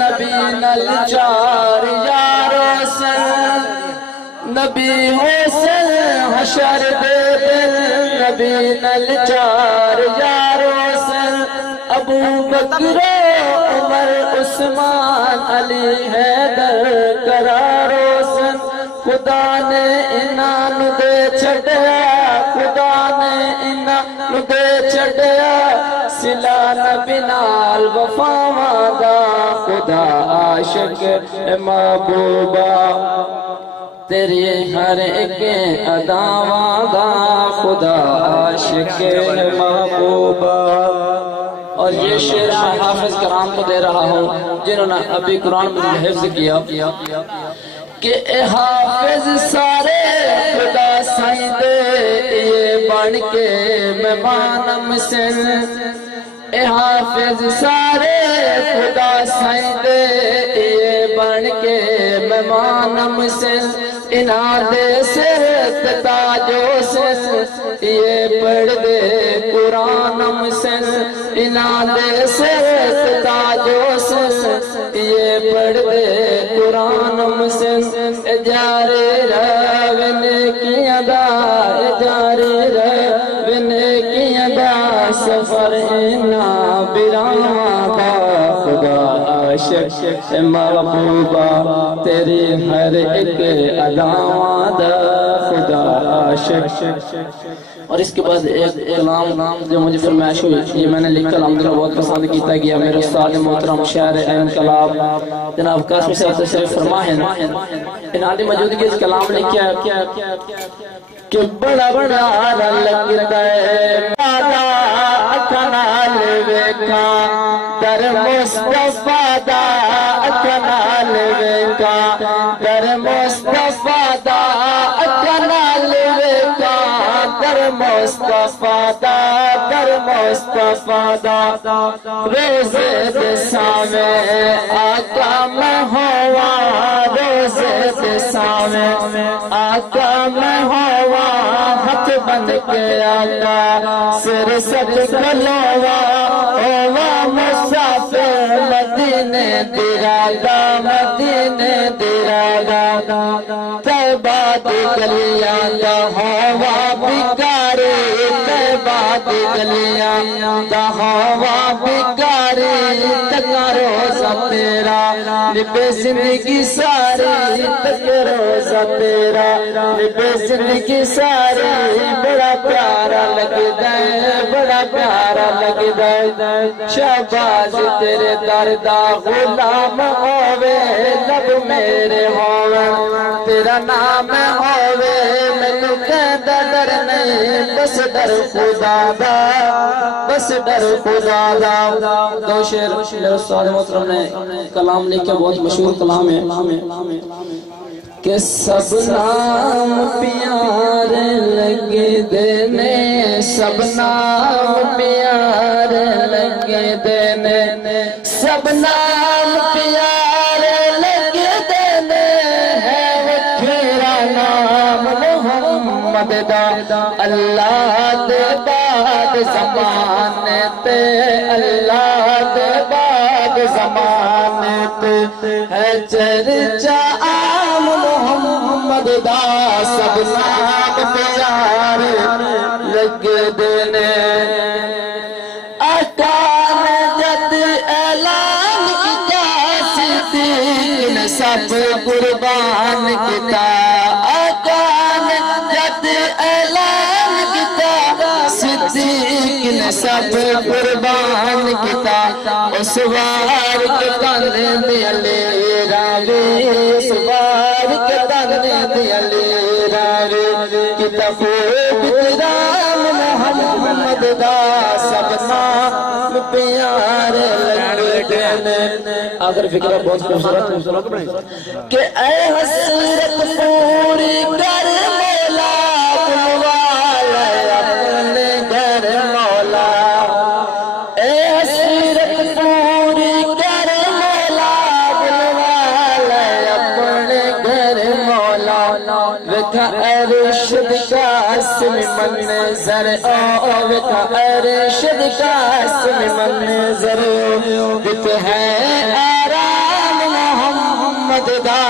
نبی نل چار یاروں سے نبی حسن حشر دے دل نبی نل چار یاروں سے ابو بکر عمر عثمان علی حیدر قراروں سے خدا نے انہاں نو دے چھڑیا خدا نے انہاں نو دے چھڑیا صلہ نبی نال وفا وعدہ خدا عاشق محبوبہ تیری ہر ایک ادا وعدہ خدا عاشق محبوبہ۔ اور یہ شعر میں حافظ کرام کو دے رہا ہوں جنہوں نے ابھی قرآن میں حفظ کیا کہ اے حافظ سارے خدا سائیں دے یہ بن کے مہمانم سے اے حافظ سارے خدا سائیں دے یہ بن کے مہمانم سے انہاں دے سر تاجوں سے یہ پڑھ دے قرآنم سے انہاں دے سر تاجوں سے یہ پڑھ دے قرآنم سے جارے روین کی ادا جارے روین کی ادا سفر اینا براما خدا عاشق محبوبہ تیری ہر ایک ادا وعدہ خدا عاشق۔ اور اس کے بعد ایک کلام جو مجھے فرمائش ہوئی یہ میں نے لکھا الحمدللہ بہت پسند کیتا گیا میرے استاد محترم شاعر انقلاب جناب قاسم صاحب تشریف فرما ہے انہاں موجودگی اس کلام لکھا ہے کہ بڑا بڑا لگتا ہے مالا اکھنال ویکھا در مصطفیٰ دا اکھنال ویکھا در مصطفیٰ دا اکھنال ویکھا در مصطفیٰ دا در مصطفیٰ دا روزے دے سامنے آقا میں ہوا روزے دے سامنے آقا میں ہوا ہاتھ بند کے آقا سر سد کلوا ہوا مسافر مدینے دیرادا مدینے دیرادا طیبہ دی گلیاں دا ہوا بکاری طیبہ دی گلیاں دا ہوا بکاری تکا روزہ تیرا لبے زندگی ساری تکا روزہ تیرا لبے زندگی ساری بڑا پیارا لگدا ہے بڑا پیارا لگدا ہے شہباز تیرے در دا غلام ہووے لب میرے ہووے تیرا نام ہووے مینوں کہندا ڈر نہیں بس ڈر خدا دا بس ڈر خدا دا۔ دو شعر میرے استاد محترم نے کلام لکھا بہت مشہور کلام ہے کہ سب نام پیار لگ دینے سب نام پیار لگ دینے سب نام پیار لگ دینے ہے وہ تیرا نام محمد دا اللہ دے بعد زمانے تے اللہ دے بعد زمانے تے ہے چرچا عام محمد دا سب نام پیار لگ دینے آقا نے جد اعلان کیا صدیق نے سب قربان کیا آقا نے جد اعلان سب قربان کیتا اس وار کے تن دے راوے اس وار کے تن دے راوے کیتا خوب کرام محمد دا سبنا پیار لگے آخر فکرہ بہت خوبصورت بنائی کہ اے حسرت پوری کر مولا بلوالا اپنے گھر مولا اے حسرت پوری کر مولا بلوالا اپنے گھر مولا وکھا ارشد کا اسم منظر وکھا ارشد کا اسم منظر بت ہے آرام محمد دا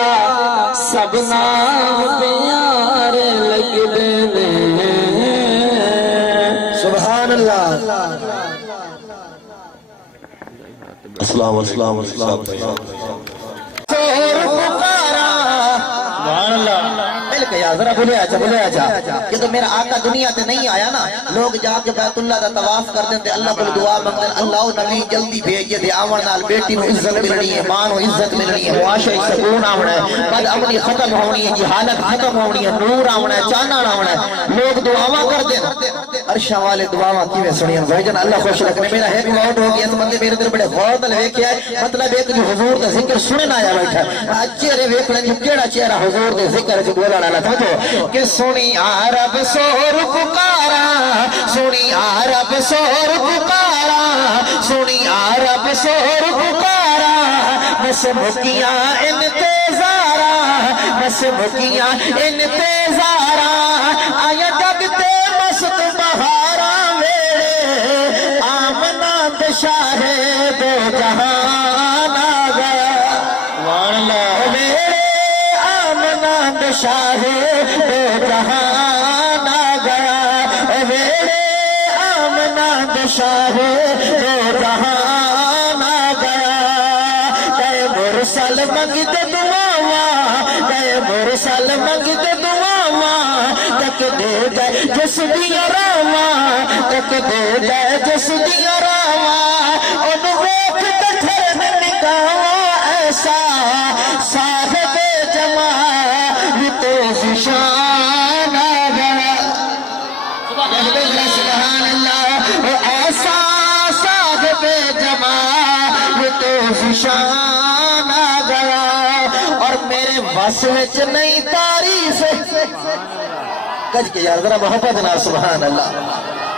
سب نام پیار لگ دے سبحان اللہ السلام السلام السلام ذرا بولے آجا کہ تو میرا آقا دنیا تے نہیں آیا نا لوگ جا کے بیت اللہ دا طواف کر دیں اللہ کو دعا منگتے اللہ نبی جلدی بھیجے دے آمن نال بیٹی نو عزت ملنی ہے ماں نو عزت ملنی ہے معاشرے سکون آونا ہے بد امنی ختم ہونی ہے جہالت ختم ہونی ہے نور آونا ہے چانن آونا ہے لوگ دعاواں کر دیں عرشاں والے دعاواں کیویں سنیاں بھائی جان اللہ خوش رکھنے میرا ہے موت ہو گیا اس بندے میرے دل بڑے غور نال ویکھیا ہے مطلب ایک جو حضور دا ذکر سنن آیا بیٹھا چہرے ویکھنے جو کیڑا چہرہ حضور دے ذکر وچ بولن والا کہ سنی عرب سور پکارا سنی عرب سور پکارا سنی عرب سور پکارا بس مکیاں انتظارا بس مکیاں انتظارا آیا جگتے مست بہارا میرے آمنا دشاہ دو جہان آگا والا میرے آمنا دشاہ دو جہان آگا میرے آمنا دشاہ دو جہان آگا گئے مرسل منگتے دعاواں گئے مرسل منگتے دعاواں تک دے گئے جس دیا راواں تک دے گئے جس دیا راواں ان ویکھ کٹھر نگاواں ایسا صاحب جمال تو فشان آگا سبحان اللہ ایسا صاحب جمال تو فشان آگا اور میرے بس وچ نہیں تعریف کج کے یار ذرا محبت نال سبحان اللہ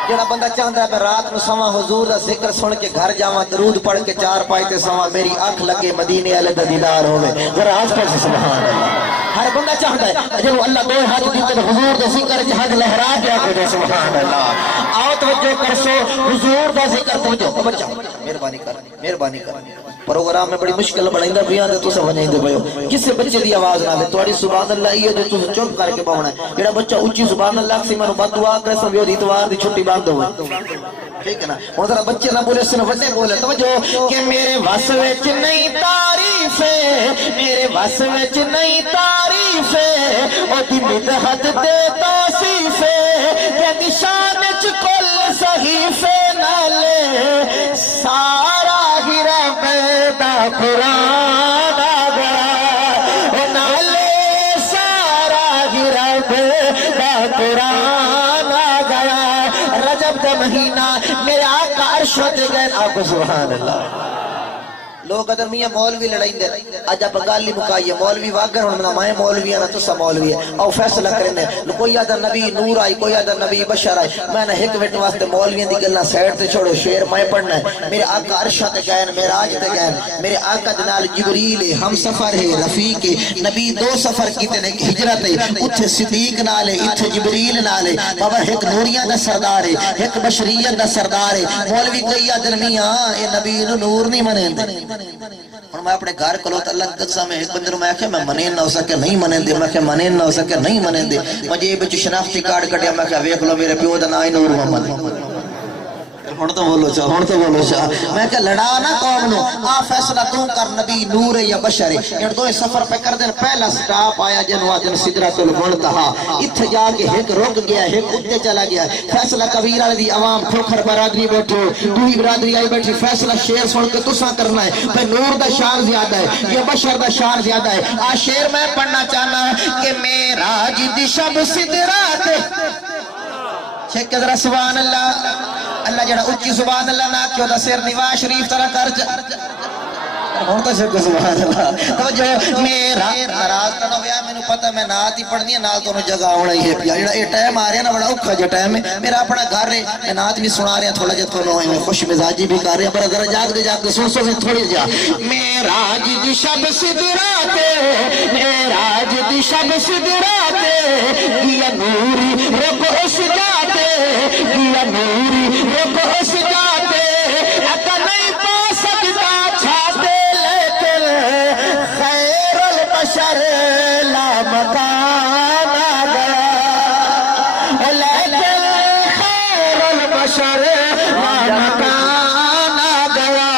جڑا بندہ چاہتا ہے کہ رات نو سواں حضور دا ذکر سن کے گھر جاواں درود پڑھ کے چار پائے تے سواں میری اکھ لگے مدینے والے دا دیدار ہوے ذرا آج پڑھ سبحان اللہ ہر بندہ چاہتا ہے جب اللہ دو ہاتھ دیتے حضور دا ذکر جہاد لہرا کے کو دے سبحان اللہ آؤ توجہ کرسو حضور دا ذکر توجہ بچا مہربانی کر پروگرام میں بڑی مشکل بنائندا بیان تے تساں ونجدے پیو کسے بچے دی آواز نہ دے تواڈی سبحان اللہ یہ جو تساں چپ کر کے باونا ہے جڑا بچہ اونچی سبحان اللہ سی منو بد دعا کرے سمجھو اتوار دی چھٹی بند ہوئے ٹھیک ہے نا ہن ذرا بچے نہ بولے سن وڈے بولے توجہ کہ میرے وس وچ نہیں تعریف میرے وس وچ نہیں تعریف او دی مدحت تے توصیف تے شان وچ کل صحیفے نالے سارا ہی رب دا قرآن آگا نالے سارا ہی رب دا قرآن آگا رجب دا مہینہ میرے آقا عرش تے گئے آپ سبحان اللہ لوگ ادھر میاں مولوی لڑائیں دے آج آپ گالی مکائی ہے مولوی واگر ہونا میں مولوی ہے نا تو سا مولوی ہے او فیصلہ کرنے کوئی آدھا نبی نور آئی کوئی آدھا نبی بشر آئی میں نے ایک ویٹن واسطے مولویاں دی گلنا سیٹ تے چھوڑو شعر میں پڑھنا ہے میرے آقا عرشہ تے گئے معراج تے گئے میرے آقا جنال جبریل ہم سفر ہے رفیق نبی دو سفر کیتے نے ہجرت ہے اتھے صدیق نالے اتھے جبریل نالے بابا ایک نوریاں دا سردار ہے ایک بشریت دا سردار ہے مولوی کئی آدھر میاں اے نبی نور نہیں منیں دے اور میں اپنے گھر کلو تو اللہ تک میں ایک بندر میں آکھے میں منین نہ ہو سکے نہیں منین دے میں آکھے منین نہ ہو سکے نہیں منین دے مجھے بچ شناختی کارڈ کٹیا میں آکھے ویکھ لو میرے پیو دا نام نور محمد ہن تو بولو چاہ میں کہ لڑا نہ قوم نو آ فیصلہ تو کر نبی نور ہے یا بشر ہے ان دو سفر پہ کر دین پہلا سٹاپ آیا جنوا دن سدرۃ المنتہا اتھے جا کے ایک رک گیا ایک اتے چلا گیا فیصلہ کبیر والے دی عوام کھوکھر برادری بیٹھو دوئی برادری آئی بیٹھی فیصلہ شعر سن کے تساں کرنا ہے پہ نور دا شان زیادہ ہے یا بشر دا شان زیادہ ہے آ شعر میں پڑھنا چاہنا کہ معراج دی شب سدرات چھک ذرا سبحان اللہ اللہ جڑا اچھی سبحان اللہ نہ کیوں دا سر نواز شریف طرح کر ہوں تو چھک سبحان اللہ توجہ میرا ناراض نہ ہویا مینوں پتہ میں نعت ہی پڑھنی ہے نال تو جگہ ہونا ہی ہے پیا جڑا اے ٹائم آ رہا نا بڑا اوکھا جو ٹائم ہے میرا اپنا گھر ہے میں نعت بھی سنا رہا تھوڑا جا تو میں خوش مزاجی بھی کر رہا پر ذرا جاگ دے سن سو تھوڑی جا معراج دی شب سدرات معراج دی شب سدرات یا نوری رب اس جاتے یا نوری رب اس جاتے اتا نہیں پا سکتا چھاتے لیکن خیر البشر لا مکان آگیا لیکن خیر البشر لا مکان آگیا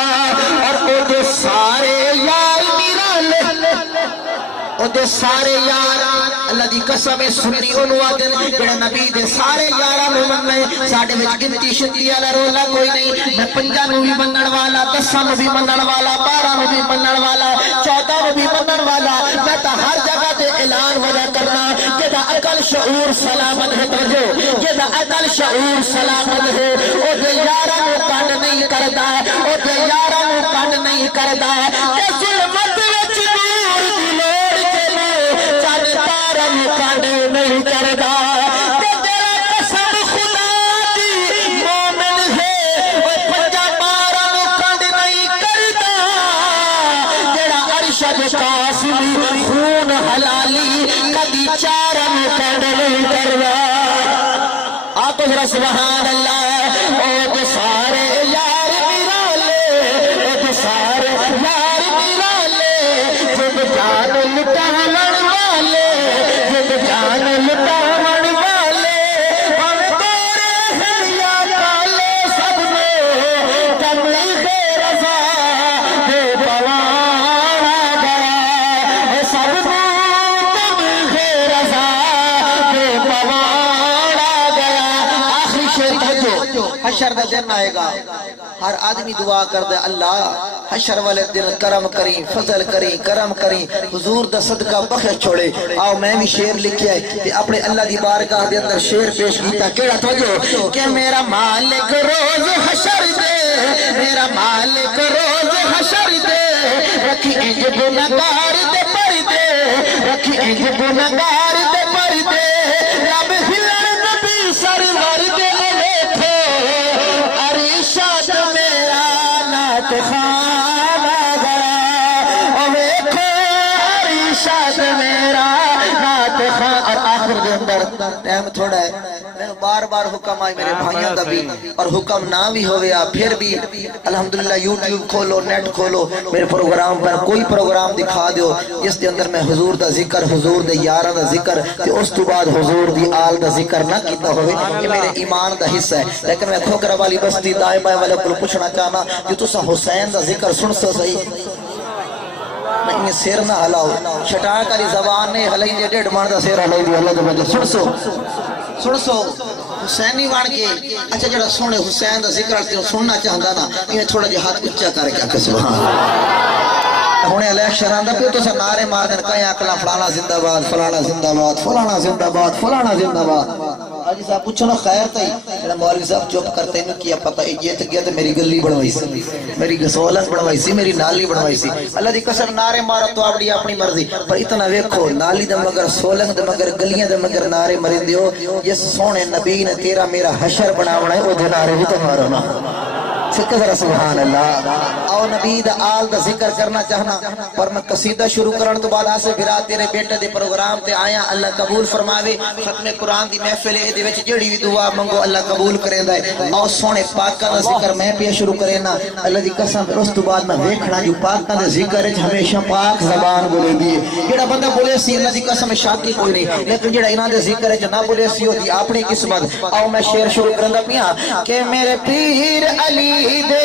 اور او دے سارے یار میرا او دے سارے یار اللہ دی قسم سنی انہوں دن جڑا نبی دے سارے یارہ میں مننے ساڑھے وچ گنتی شنتی والا رولا کوئی نہیں میں 5 نو بھی منن والا 10 نو بھی منن والا 12 نو بھی منن والا 14 نو بھی منن والا میں تا ہر جگہ تے اعلان وجہ کرنا جدا عقل شعور سلامت ہے توجہ جدا عقل شعور سلامت ہے او دے یارہ نو کنڈ نہیں کردا او دے یارہ نو کنڈ نہیں کردا تے ظلمت وچ نور دی لوڑ کے لے چاند تارا نو کنڈ نہیں کردا تے تیرا قسم خدا دی مومن ہے او 5-12 نو کنڈ نہیں کردا جڑا عرش دے قاسمی خون حلالی کدی 4 نو کنڈ نہیں کردا آپ ذرا سبحان اللہ او دے سارے یار میرا لے او دے سارے یار میرا لے جب جان لٹاون والے جب جان لٹاون والے ہم تیرے ہیں یا کالے سب نے تبلیغ رضا دے پوانا گیا سب نے تبلیغ رضا دے پوانا گیا آخری شعر تھجو حشر دا دن آئے گا ہر آدمی دعا کر دے اللہ حشر والے دن کرم کریں فضل کریں کرم کریں حضور دا صدقہ بخش چھوڑے آؤ میں بھی شعر لکھیا ہے کہ اپنے اللہ دی بارگاہ دے اندر شعر پیش کیتا کیڑا توجہ کہ میرا مالک روز حشر دے میرا مالک روز حشر دے رکھی انج گنہگار دے پردے رکھی انج گنہگار دے پردے رب ہلن نبی سرور دے لیٹھے عرشات میرا نات خانہ گیا او ویکھو عرشات میرا نات خانہ اور آخر دے اندر ٹائم تھوڑا ہے میں بار بار حکم آئی میرے بھائیوں کا بھی اور حکم نہ بھی ہویا پھر بھی الحمدللہ یوٹیوب کھولو نیٹ کھولو میرے پروگرام پر کوئی پروگرام دکھا دیو جس دے اندر میں حضور دا ذکر حضور دے یاراں دا ذکر تے اس تو بعد حضور دی آل دا ذکر نہ کیتا ہوئے یہ میرے ایمان دا حصہ ہے لیکن میں کھوکرا والی بستی دائیں بائیں والے کو پوچھنا چاہنا کہ تسا حسین دا ذکر سن سو صحیح نہیں سیر نہ ہلاؤ شٹار کاری زبان نے ہلائی دے 1.5 مان دا سیر ہلائی دی اللہ دے سن سو حسینی وان کے اچھا جڑا سونے حسین دا ذکر سننا چاہندا نا یہ تھوڑا جہا ہاتھ اونچا کر کے سبحان اللہ ہونے الیکشن آندا پہ تو سا نعرے مار دین کہیں اکلا فلانا زندہ باد فلانا زندہ باد فلانا زندہ باد فلانا زندہ باد حاجی صاحب پوچھو نا خیر تھی جڑا مولوی صاحب چپ کرتے ہیں کیا پتہ جیت گیا تو میری گلی بنوائی سی میری سہولت بنوائی سی میری نالی بنوائی سی اللہ دی قسم نعرے مارا تو اپنی اپنی مرضی پر اتنا ویکھو نالی دے مگر سولنگ دے مگر گلیاں دے مگر نعرے مرندے ہو جس سونے نبی نے تیرا میرا حشر بناونا ہے او دے نعرے بھی تو مارو نا سکر ذرا سبحان اللہ او نبی دا آل دا ذکر کرنا چاہنا پر میں قصیدہ شروع کرن تو بعد آسے بھرا تیرے بیٹے دے پروگرام تے آیا اللہ قبول فرماوے ختم قرآن دی محفل ہے دے وچ جڑی بھی دعا منگو اللہ قبول کرے دا او سونے پاکاں دا ذکر میں پہ شروع کرے نا اللہ دی قسم اس تو بعد میں ویکھنا جو پاکاں دے ذکر وچ ہمیشہ پاک زبان بولے دی جڑا بندہ بولے سی اللہ دی قسم شاکی کوئی نہیں لیکن جڑا انہاں دے ذکر وچ نہ بولے سی ہوتی اپنی قسمت او میں شعر شروع کرندا پیاں کہ میرے پیر علی دے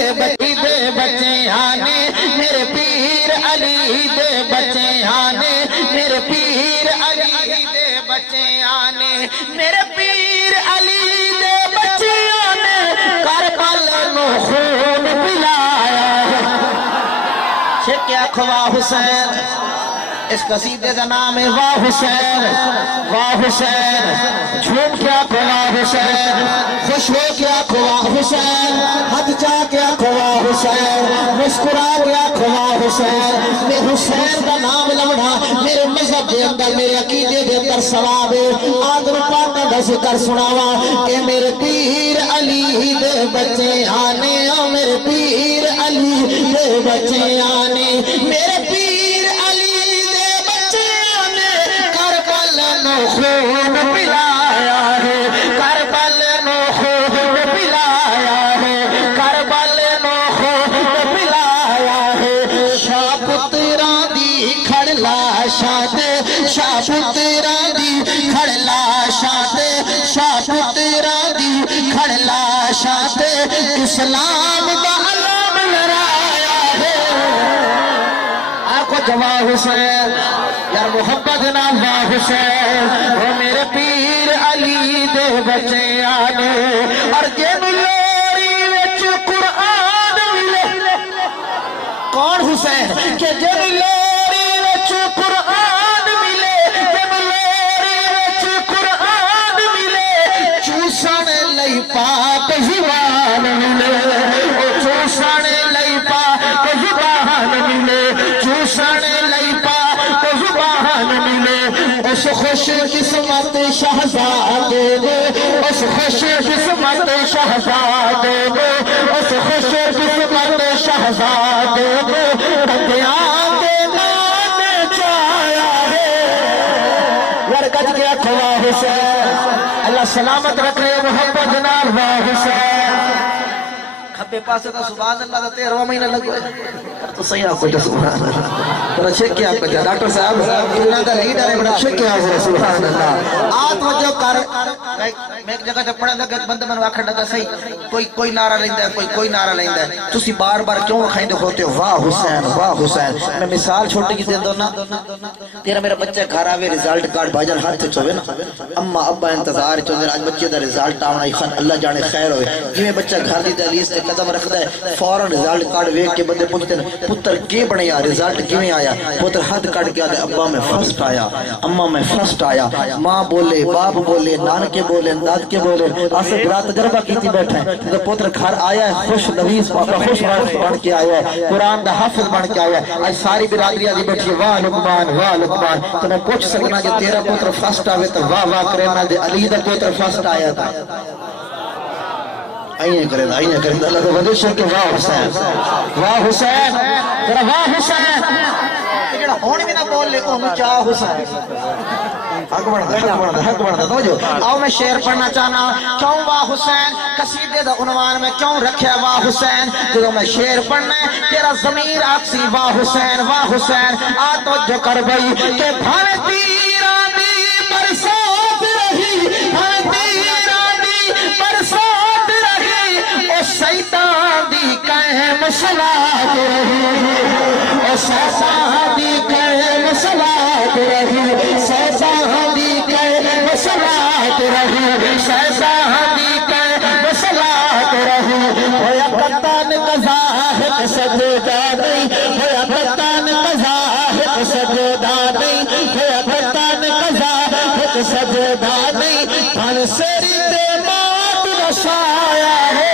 بچے آنے میرے پیر علی دے بچے آنے میرے پیر علی دے بچے آنے میرے پیر علی دے بچے آنے کربل نو خون پلایا شکیا خواہ حسین اس قصیدے کا نام ہے واہ حسین واہ حسین جھوم کیا خواہ حسین خوش ہو کیا خواہ حسین ہاتھ چاہ کیا خواہ حسین مسکرا کیا خواہ حسین میں حسین کا نام لوڑا میرے مذہب کے اندر میرے عقیدے کے اندر ثواب ہے آدر پاک کا ذکر سناوا کہ میرے پیر علی دے بچے آنے میرے پیر علی دے بچے آنے میرے پیر علی دے بچے آنے کربل نو خون پلایا ہے کربل نو خون پلایا ہے کربل نو خون پلایا ہے شاہ پتران دی کھڑ لاشاں تے شاہ پتران دی کھڑ لاشاں تے شاہ پتران دی کھڑ لاشاں تے اسلام دا علم لہرایا ہے آنکھو جواہ حسین یار محبت نام واہ حسین وہ میرے پیر علی دے بچے آنے اور جن لوری وچ قرآن ملے کون حسین کہ جن لوری وچ قرآن ملے جن لوری وچ قرآن ملے چوسن لئی پاک زبان ملے چوسن لئی پاک زبان ملے چوسن لئی پاک زبان ملے اس خوش قسمت شہزادے نے اس خوش قسمت شہزادے نے اس خوش قسمت شہزادے نے بندیاں دے نام چایا ہے یار گج گیا خواہ حسین اللہ سلامت رکھے محبت نال واہ حسین کھبے پاسے تا سبحان اللہ دا 13واں مہینہ لگو تو صحیح آپ کو جو سبحان اللہ بڑا چیک کیا آپ کو جا ڈاکٹر صاحب انہاں دا لیڈر ہے بڑا چیک کیا ہے سبحان اللہ آت وجہ کر میں ایک جگہ تے پڑھن لگا بندہ میں آکھن لگا صحیح کوئی نعرہ لیندا ہے کوئی نعرہ لیندا ہے تسی بار بار کیوں کھائندے ہوتے ہو واہ حسین میں مثال چھوٹی جی دیندا نا تیرا میرا بچہ گھر آوے رزلٹ کارڈ بھاجن ہاتھ تے چوے نا اما ابا انتظار چوندے اج بچے دا رزلٹ آونا خان اللہ جانے خیر ہوئے جویں بچہ گھر دی دہلیز تے قدم رکھدا ہے فوراً رزلٹ کارڈ ویکھ کے بندے پوچھتے ہیں پتر کی بنیا رزلٹ کیویں آیا پتر ہاتھ کٹ کے آدھے ابا میں فرسٹ آیا اما میں فرسٹ آیا ماں بولے باپ بولے نانکے بولے داد کے بولے آسے برا تجربہ کیتی بیٹھے ہیں تو پتر گھر آیا ہے خوش نویس خوش بن کے آیا ہے قرآن دا حافظ بن کے آیا ہے آج ساری برادری آدھی بیٹھی ہے واہ لقمان تو میں پوچھ سکنا کہ تیرا پتر فرسٹ آوے تو واہ کرنا دے علی دا پتر فرسٹ آیا تھا آئیے کریں اللہ تو ودیش ہے کہ واہ حسین ذرا واہ حسین جڑا ہون بھی نہ بول لے انہوں چاہ حسین حق بڑھتا توجہ آؤ میں شعر پڑھنا چاہنا کیوں واہ حسین قصیدے دا عنوان میں کیوں رکھیا واہ حسین جو میں شعر پڑھنا ہے تیرا ضمیر آکسی واہ حسین آ توجہ کر بھئی کہ بھاوے تیران دی برسات رہی بھاوے تیران دی برسات شیطان دی قائم صلاۃ رہی او شیطان دی قائم صلاۃ رہی شیطان دی قائم صلاۃ رہی شیطان دی قائم صلاۃ رہی ہویا قطان قضا ہے سجدہ نہیں ہویا قطان قضا ہے سجدہ نہیں ہویا قطان قضا ہے سجدہ نہیں ہن سری تے موت رسایا ہے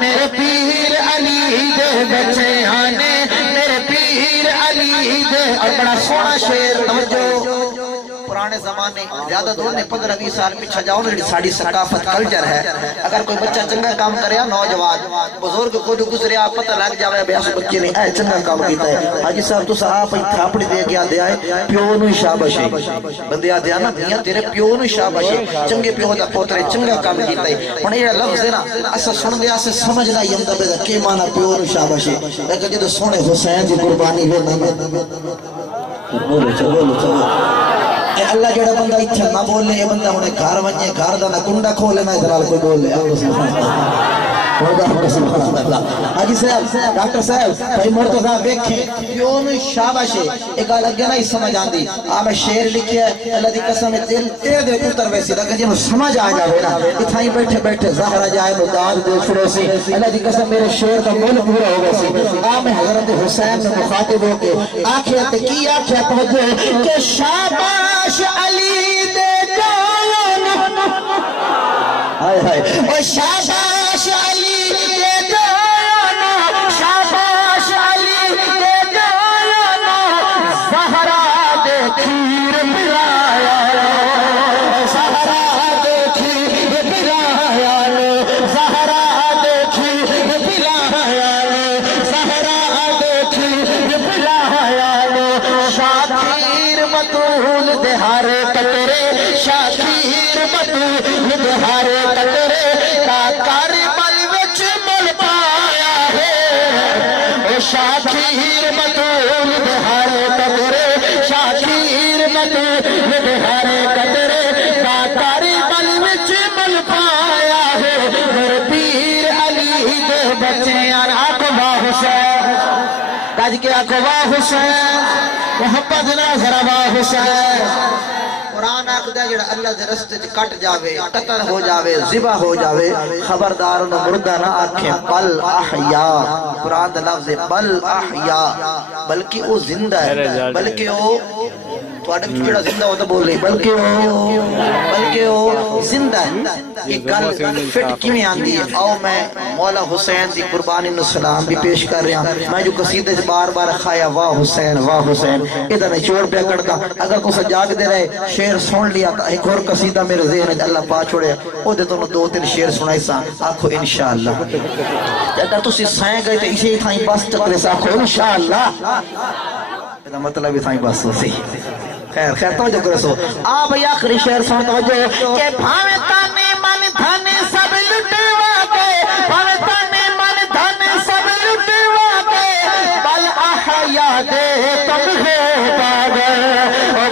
میرے پیر علی دے بچے آنے میرے پیر علی دے اور بڑا سونا شعر توجہ پرانے زمانے زیادہ دور نہیں 15-20 سال پیچھے جاؤ نا ساری ثقافت کلچر ہے اگر کوئی بچہ چنگا کام کریا نوجوان بزرگ کوئی گزریا پتہ لگ جاوے بے اس بچے نے اے چنگا کام کیتا ہے حاجی صاحب تو آپ تھاپڑی دے کے آدے آئے پیو نو شاباش بندے آدے نا میاں تیرے پیو نو شاباش چنگے پیو دا پوترے چنگا کام کیتا ہے ہن یہ لفظ ہے نا اسا سن دے اسے سمجھ نہ یندا بے کہ معنی پیو نو شاباش لیکن جے سونے حسین دی قربانی وے نہ بولو چلو اے اللہ جڑا بندہ اتھے نہ بولے یہ بندہ ہونے گھر ونجے گھر دا نہ کنڈا کھولے نہ ادھر کوئی بولے حاجی صاحب ڈاکٹر صاحب بھائی مرتضی دیکھیں پیو نو شاباش ایک گل اگے نہ سمجھ آندی آ میں شعر لکھیا ہے اللہ دی قسم دل تیرے دے پتر ویسی لگے جے سمجھ آ جاوے نا اتھائی بیٹھے بیٹھے زہرا جائے نو داد دے چھڑے سی اللہ دی قسم میرے شعر دا مول پورا ہو گیا سی آ میں حضرت حسین سے مخاطب ہو کے آنکھیں تے کی آنکھیں توجہ کہ شاباش علی دے جان ہائے ہائے او شاباش علی دے جان شاباش علی دے جان زہرا دے کھیر پلایا زہرا دے کھیر پلایا زہرا دے کھیر پلایا زہرا دے کھیر پلایا شاکیر مطول دے ہر قطرے شاکیر مطول دے ہر قطرے کا کربل وچ مل پایا ہے شاکیر مطول دے ہر قطرے شاکیر مطول دے ہر قطرے کا کربل وچ مل پایا ہے میرے پیر علی دے بچے اقوا حسین تاج کے اقوا حسین محمد ناظر وا حسین قرآن آخدا جڑا اللہ دے رستے چ کٹ جاوے قتل ہو جاوے ذبح ہو جاوے خبردار انہوں مردہ نہ آکھیں بل احیاء قرآن دا لفظ بل احیاء بلکہ وہ زندہ ہے بلکہ وہ تواڈے جڑا زندہ ہوتا بول رہی بلکہ وہ زندہ ہے یہ گل فٹ کیویں آندی ہے آؤ میں مولا حسین دی قربانی نو سلام بھی پیش کر رہا ہوں میں جو قصیدے سے بار بار کھایا واہ حسین ادھر میں چوڑ پہ کرتا اگر کوئی جاگ دے رہے شعر سن لیا ایک اور قصیدہ میرے ذہن ہے اللہ پا چھوڑے او دے تو 2-3 شعر سنائی سا آکھو انشاءاللہ اگر تسی سائیں گئے تو اسی تھائیں بس چکرے سا آکھو انشاءاللہ یہ مطلب ہی تھائیں بس ہو سی خیر توجہ کرے سو آپ آخری شعر سن توجہ کہ بھاوے تانے من دھن سب لٹوا کے بھاوے تانے من دھن سب لٹوا کے بل احیا دے تمغے پاگے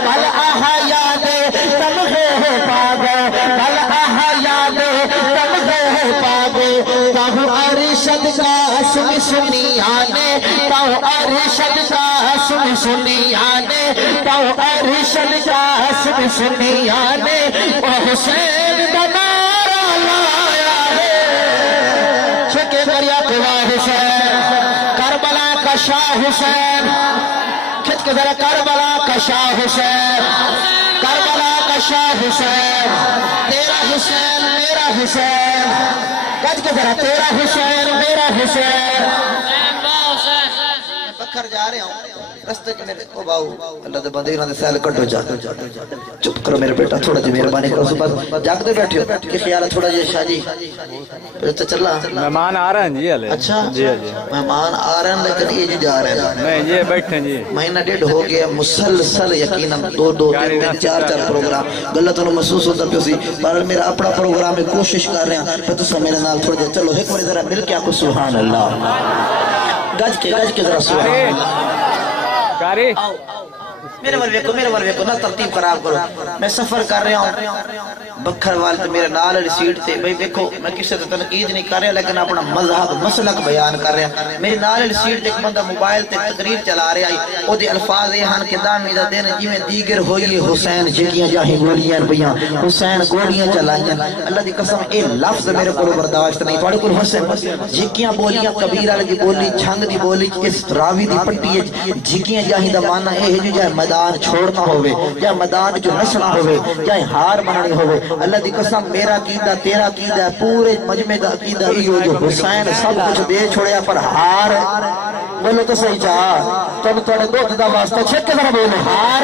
بل احیا دے تمغے پاگے بل احیا دے تمغے پاگے کہو ارشد کا سنی سنی آنے کہو ارشد کا سنی سنی آنے کہو ارشد کا سنی سنی آنے حسین دا نعرہ لایا ہے چھکے دریا قوا حسین کربلا کا شاہ حسین کھچ کے ذرا کربلا کا شاہ حسین کربلا کا شاہ حسین تیرا حسین میرا حسین کھچ کے ذرا تیرا حسین میرا حسین بکھر جا رہے ہوں رستے کے میرے او باؤ اللہ دے بندے انہاں دے سیل کٹو جا چپ کرو میرے بیٹا تھوڑا جی مہربانی کرو صبح جاگ دے بیٹھے ہو کہ خیال ہے تھوڑا جی شاہ جی پھر تو چلا مہمان آ رہے ہیں جی علی اچھا جی مہمان آ رہے ہیں لیکن یہ جی جا رہے ہیں نہیں یہ بیٹھے جی مہینہ 1.5 ہو گیا مسلسل یقیناً 2 3 4 پروگرام غلط انہوں محسوس ہوتا پہ اسی پر میرا اپنا پروگرام میں کوشش کر رہے ہیں پھر تو سب میرے نال تھوڑا جی چلو ایک بار ذرا مل کے آپ کو سبحان اللہ گج کے ذرا سبحان اللہ کاری میرے والے کو نہ ترتیب خراب کرو میں سفر کر رہا ہوں بکھر والے تو میرے نال سیٹ تے بھئی دیکھو میں کسی سے تنقید نہیں کر رہا لیکن اپنا مذہب مسلک بیان کر رہا میری نال سیٹ تے ایک بندہ موبائل تے تقریر چلا رہا ہے او دے الفاظ یہ ہن کہ دامی دا دین جی میں دیگر ہوئی حسین جگیاں جاہیں گولیاں پیاں حسین گولیاں چلائیں اللہ دی قسم اے لفظ میرے کو برداشت نہیں تھوڑے کو حسین جگیاں بولیاں کبیر والے دی بولی چھنگ دی بولی اس راوی دی پٹی جگیاں جاہیں دا معنی اے ہے جو جائے میدان چھوڑنا ہوئے یا میدان جو نسنا ہوئے یا ہار منانی ہوئے اللہ دی قسم میرا قیدہ تیرا قیدہ پورے مجمع دا قیدہ ایو جو حسین سب کچھ دے چھوڑیا پر ہار بولو تو صحیح چاہ تم توڑے دو دا واسطہ چھت کے ذرا بولو ہار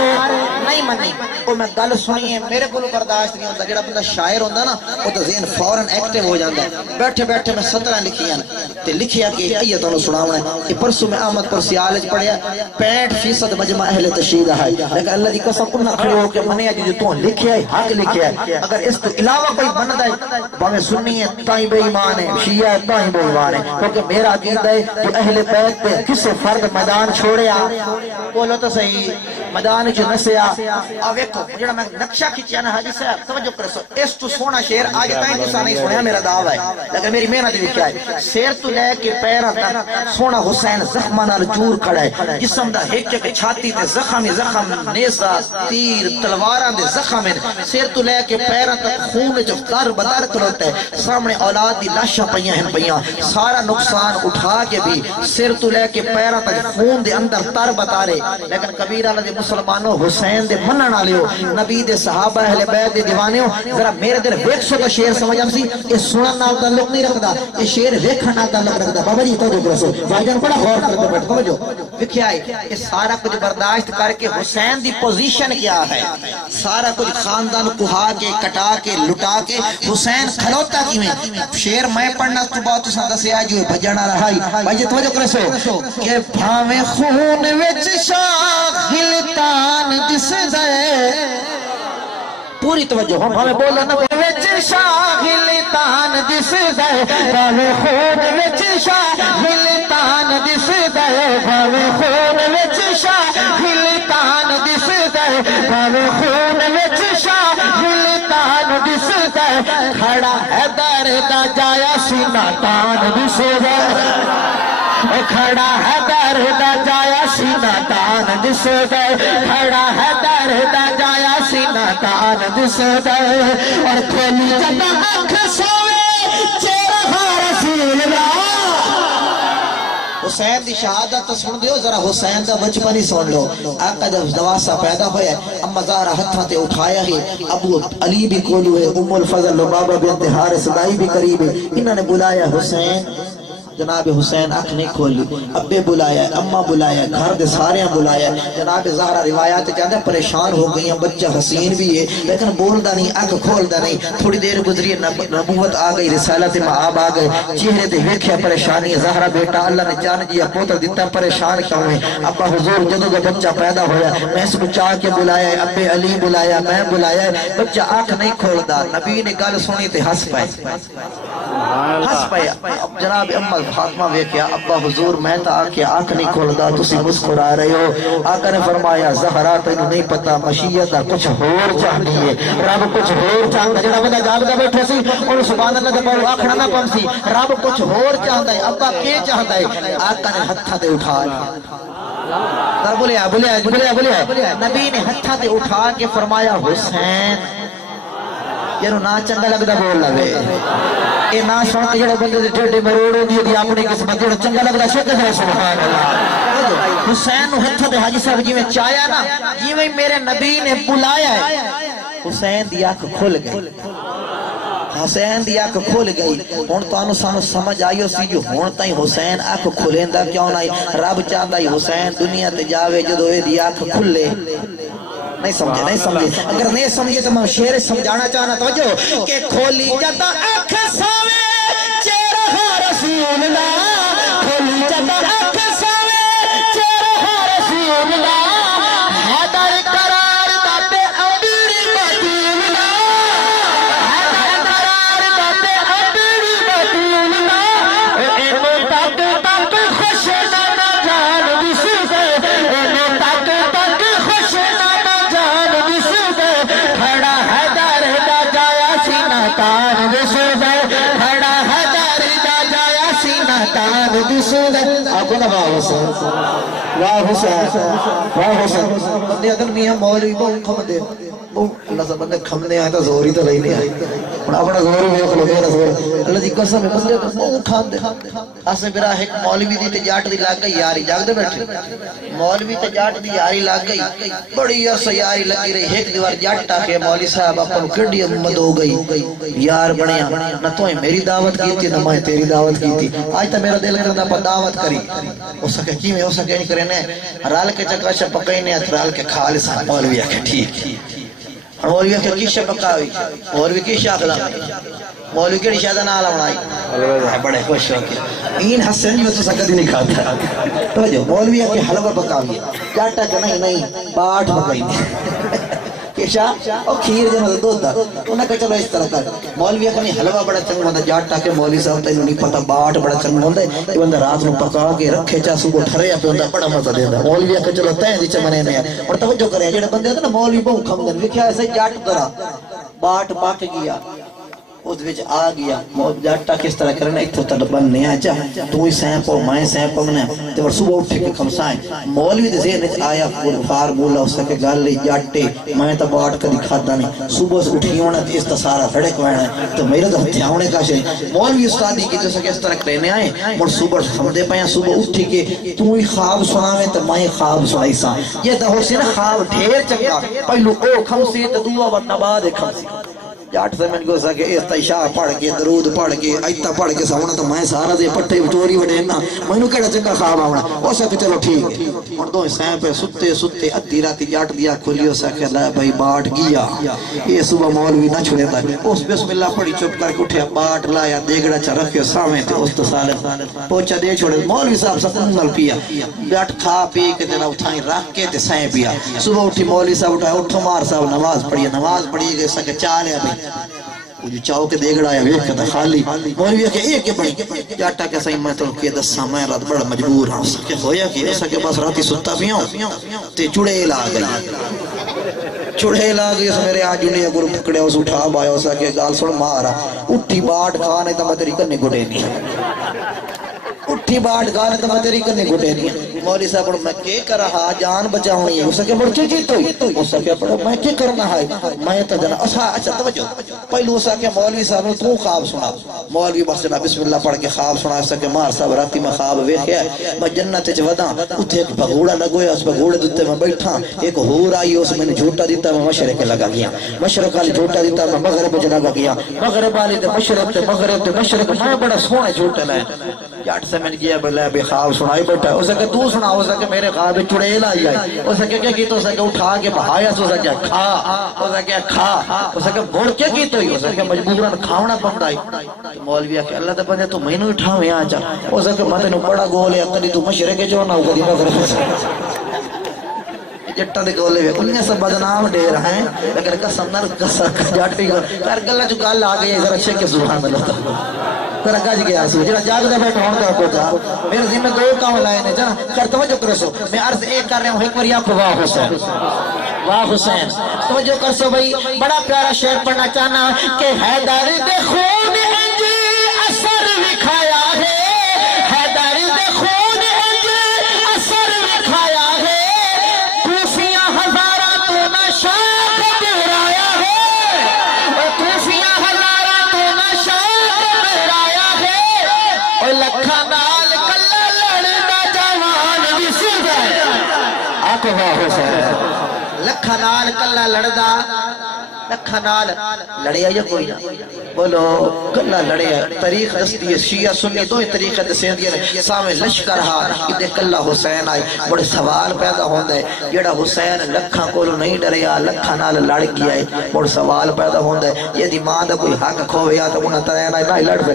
نہیں منی وہ میں گل سنی ہے میرے کو برداشت نہیں ہوتا جڑا بندہ شاعر ہوتا نا وہ تو ذہن فوراً ایکٹیو ہو جاتا ہے بیٹھے بیٹھے میں 17 لکھی ہیں لکھیا کہ یہ تو سناؤں ہے یہ پرسوں میں احمد پر سیالج پڑھیا 65% مجمع اہل تشہیر ہے لیکن اللہ دی قسم انہاں کھڑے ہو کے منیا جو تو لکھیا ہے حق لکھیا ہے اگر اس کے علاوہ کوئی بندا ہے باویں سنی ہے تائیں بے ایمان ہے شیعہ ہے تائیں بے ایمان ہے کیونکہ میرا عقیدہ ہے کہ اہل بیت پہ کسے فرد میدان چھوڑیا بولو تو صحیح میدان جو نسیا اور ویکھو جڑا میں نقشہ کھچیا نا حاجی صاحب توجہ کرو اس تو سونا شعر آج تائیں تساں نہیں سنیا میرا دعویٰ ہے لیکن میری محنت بھی کیا ہے سیر تو لے کے پیراں تک سونا حسین زخماں نال جور کھڑا ہے جسم دا ہک ہک چھاتی تے زخم ہی زخم نیزہ تیر تلواراں دے زخم ہیں سیر تو لے کے پیراں تک خون جو تر بدر کھلوتا ہے سامنے اولاد دی لاشاں پیاں ہیں پیاں سارا نقصان اٹھا کے بھی سر تو لے کے پیراں تک خون دے اندر تر بتارے لیکن کبیر اللہ دے مسلمانوں حسین دے منن والیو نبی دے صحابہ اہل بیت دے دیوانیو ذرا میرے دل ویکھ سو شعر سمجھ سی یہ سنن نال تعلق نہیں رکھدا یہ شعر ویکھن نال تعلق رکھدا بابا جی توجہ کرو بھائی جان بڑا غور کرتے بیٹھ توجہ ویکھیا ہے یہ سارا کچھ برداشت کر کے حسین دی پوزیشن کیا ہے سارا کچھ خاندان کوہا کے کٹا کے لٹا کے حسین کھلوتا کیویں شعر میں پڑھنا تو بات تساں دسیا جو بھجنا رہائی بھائی جی توجہ کرو کہ بھاویں خون وچ شاغل تان دس دے پوری توجہ ہم بھاویں بولو نا وچ شاغل تان دس دے بھاویں خون وچ شاغل تان دس دے بھاویں خون وچ شاغل تان دس دے بھاویں خون وچ شاغل تان دس دے کھڑا ہے در دا جایا سینہ تان دس دے کھڑا ہے در دا جایا سینہ تان دس دے کھڑا ہے در دا جایا سینہ تان دس دے اور کھولی جب آنکھ سوے چہرہ رسول اللہ حسین دی شہادت تو سن دیو ذرا حسین دا بچپن ہی سن لو آقا جب نواسا پیدا ہویا اما زہرا ہتھاں تے اٹھایا ہے ابو علی بھی کولو ہے ام الفضل لبابہ بنت حارث دائی بھی قریب ہے انہوں نے بلایا حسین جناب حسین آنکھ نہیں کھولی ابے بلایا اماں بلایا گھر دے سارے بلایا جناب زہرا روایات کہتے ہیں پریشان ہو گئی ہیں بچہ حسین بھی ہے لیکن بولدا نہیں آنکھ کھولدا نہیں تھوڑی دیر گزری نبوت آ گئی رسالت معاب آ گئے چہرے تے ویکھیا پریشانی زہرا بیٹا اللہ نے جان جی پوتر دیتا پریشان کیوں ہے ابا حضور جدوں دا بچہ پیدا ہویا میں اس کو چاہ کے بلایا ابے علی بلایا میں بلایا بچہ آنکھ نہیں کھولدا نبی نے گل سنی تے ہنس پئے جناب اماں فاطمہ ویکھیا ابا حضور میں تا آکے آنکھ نہیں کھولدا تسی مسکرا رہے ہو آقا نے فرمایا زہرا تینوں نہیں پتا مشیت دا کچھ ہور چاہنی ہے رب کچھ ہور چاہندا جڑا بندہ جاگدا بیٹھا سی اونوں سبحان اللہ دے پاو آکھنا نہ پم سی رب کچھ ہور چاہندا ہے ابا کی چاہندا ہے آقا نے ہتھاں تے اٹھا در بولیا نبی نے ہتھاں تے اٹھا کے فرمایا حسین یارو نا چنگا لگدا بول لگے اے نا سن کے جڑے بندے دے ٹھڈے مروڑ ہوندی ہے اپنی قسمت جڑا چنگا لگدا شکر ہے سبحان اللہ حسین نو ہتھ تے حاجی صاحب جویں چایا نا جویں میرے نبی نے بلایا ہے حسین دی اکھ کھل گئی حسین دی اکھ کھل گئی ہن تانوں سانو سمجھ آئیو سی جو ہن تائیں حسین اکھ کھلیندا کیوں نہیں رب چاہندا ہے حسین دنیا تے جاوے جدوں اے دی اکھ کھلے نہیں سمجھے اگر نہیں سمجھے تو میں شعر سمجھانا چاہنا توجہ کہ کھولی جتا آنکھ ساوے چہرہ رسول اللہ کھولی جتا آنکھ ساوے چہرہ رسول اللہ حیدر قرار داتے امیر مدینہ حیدر قرار داتے امیر مدینہ اینو تک تک خوش نہ جان دس اینو تک تک خوش کھڑا ہے در دا جایا سینہ تان دس دے کھڑا ہے در دا جایا سینہ تان دس دے آگو نا واہ حسین واہ حسین بندے اگر میاں مولوی بہت کھم دے اللہ سے بندے کھم دے آئے تو زوری تو لئی نہیں آئی اپنا زور بھی اکھلو میرا زور اللہ دی قسم ہے بندے کو منہ کھان دے اسے میرا ایک مولوی دی تے جاٹ دی لگ گئی یاری جاگ دے بیٹھے مولوی تے جاٹ دی یاری لگ گئی بڑی عرصہ یاری لگی رہی ایک دیوار جاٹ کے مولوی صاحب اپن کڈی امت ہو گئی یار بنیا نہ تو میری دعوت کی تھی نہ میں تیری دعوت کی تھی آج تا میرا دل کرتا پر دعوت کری ہو سکے کی میں ہو سکے نہیں کرنے رال کے چکا شا پکائنے رال کے کھا لسان مولوی آکے ٹھیک مولوی آکے کی شا پکاوی مولوی کی شا اخلا مولوی کی شادہ نالا بنائی بڑے خوش ہو کے این حسن جو تو سکتی نہیں کھاتا تو جو مولوی آکے حلوہ پکاوی جاٹا کہ نہیں باٹ پکائی کیشا اور کھیر جنہوں دو دا انہاں کہ چلو اس طرح کر مولوی اکھنی حلوہ بڑا چنگ ہوندہ جاٹا کہ مولوی صاحب تینوں نہیں پتا باٹ بڑا چنگ ہوندہ یہ بندہ رات نو پکا کے رکھے چاہ صبح ٹھرے پہ ہوندہ بڑا مزہ دے دا مولوی اکھن چلو تین دی چمنے میں اور توجہ کرے جڑے بندے ہوندہ نا مولوی بہن کھم دن لکھیا ایسے جاٹ درہ باٹ پاک گیا اس وچ آ گیا جاٹا کس طرح کرنا اتھو تر بننے آجا تو ہی سین پو میں سین پو منے تو وہ صبح اٹھے کے کھمسائیں مولوی دے ذہن آیا فارمولا اس کے گال لے جاٹے میں تا باٹ کا دکھاتا نہیں صبح سے اٹھی ہونا اس تا سارا سڑک وینا ہے تو میرے تو ہتھیاونے کا شئی مولوی استادی کی جو سکے اس طرح کرنے آئے مر صبح سمدے پایا صبح اٹھی کے تو ہی خواب سناوے تو میں خواب سنائی سا یہ تا ہو سی نا خواب ڈھیر چنگا پہلو او کھمسی تو دعا ورنہ بعد کھمسی جاٹ سے میں کو سکے استعشاء پڑھ کے درود پڑھ کے ایتا پڑھ کے سامنا تو میں سارا دے پٹھے چوری وڈینا میں نو کیڑا چنگا خواب آونا او سکے چلو ٹھیک ہے اور دو سین پہ ستے ستے ادھی راتی جاٹ دیا کھلی ہو سکے لے بھائی باٹ گیا یہ صبح مولوی نہ چھڑے تا اس بسم اللہ پڑھی چپ کر کے اٹھیا باٹ لایا دیگڑا چا رکھے سامنے تے اس تو سالے پوچھا دے چھوڑے مولوی صاحب سکون نال پیا جاٹ کھا پی کے دینا اٹھائیں رکھ کے تے سین پیا صبح اٹھی مولوی صاحب اٹھایا اٹھو مار صاحب نماز پڑھی گئے سکے چالے بھائی وہ جو چاہو کے دیگڑ آیا ویک کہتا خالی مولوی کہ ایک کے بڑی جاٹا کہ صحیح میں تو کہ دسا میں رات بڑا مجبور ہوں سکے ہویا کہ ایسا کہ بس راتی ستا بھی ہوں تے چڑیل آ گئی چڑیل آ گئی اس میرے آج انہیں اگر پکڑے اس اٹھا بایا اسا کہ گال سڑ مارا اٹھی باٹ کھانے تا میں تیری کرنے گھٹے نہیں اٹھی باٹ گانے تو میں تیری کرنے گھٹے نہیں مولی صاحب پڑھو میں کیا کر رہا جان بچا ہوں یہ اسا کہ بڑھ کی جیتو اسا کہ پڑھو میں کیا کرنا ہے میں تو جنا اچھا توجہ پہلو اسا کہ مولوی صاحب نے تو خواب سنا مولوی بس جنا بسم اللہ پڑھ کے خواب سنا اسا کہ مار صاحب راتی میں خواب ویکھیا میں جنت چ ودا اتھے ایک بھگوڑا لگویا اس بھگوڑے دتے میں بیٹھا ایک ہور آئی اس میں نے جھوٹا دیتا میں مشرق لگا گیا مشرق والی جھوٹا دیتا میں مغرب چ لگا گیا مغرب والی تے مشرق تے مغرب تے مشرق میں بڑا سونا جھوٹا لائے جاٹ سے میں نے کیا بلے بے خواب سنائی بیٹھا اسے کہ تو سنا اسے کہ میرے خواب چڑیل آئی آئی اسے کہ کیا کیتا اسے کہ اٹھا کے بہایا اسے کہ کھا اسے کہ کھا اسے کہ بھوڑ کیا کیتا ہوئی اسے کہ مجبوراً کھاونا پکڑائی مولوی کہ اللہ تے بندے تو میں نو اٹھاویں آ جا اسے کہ میں تینو بڑا گول ہے کدی تو مشرق جو نہ کدی مغرب جٹا دے گولے وے انہیں سب بدنام دے رہے ہیں لیکن قسم نر قسم جاٹی کر گلا جو گل آ گئی ذرا شک سبحان اللہ ذرا گج گیا سو جڑا جاگ دے بیٹھا ہون دا کوتا میرے ذمہ دو کام لائے نے جنا کر توجہ کرو سو میں عرض ایک کر رہا ہوں ایک بار آپ کو واہ حسین توجہ کر سو بھائی بڑا پیارا شعر پڑھنا چاہنا کہ حیدر دے خون انج اثر دکھایا ہے حیدر دے خون انج اثر دکھایا ہے کوفیاں ہزاراں تو نشاط درایا ہے کوفیاں ہزاراں تو نشاط درایا ہے اور لکھاں نال کلا لڑدا جوان بھی سدا آکو واہ حسین لکھاں نال کلا لڑدا لکھاں نال لڑیا یا کوئی نہ بولو کلا لڑیا طریق دستی ہے شیعہ سنی دو ہی طریقہ دسیں دیا نے سامنے لشکر ہاں ادھے کلا حسین آئی بڑے سوال پیدا ہوندہ ہے جڑا حسین لکھاں کولو نہیں ڈریا لکھاں نال لڑ گیا ہے بڑے سوال پیدا ہوندہ ہے یہ دی ماں دا کوئی حق کھویا تو انہاں ترین آئی نہ لڑ پہ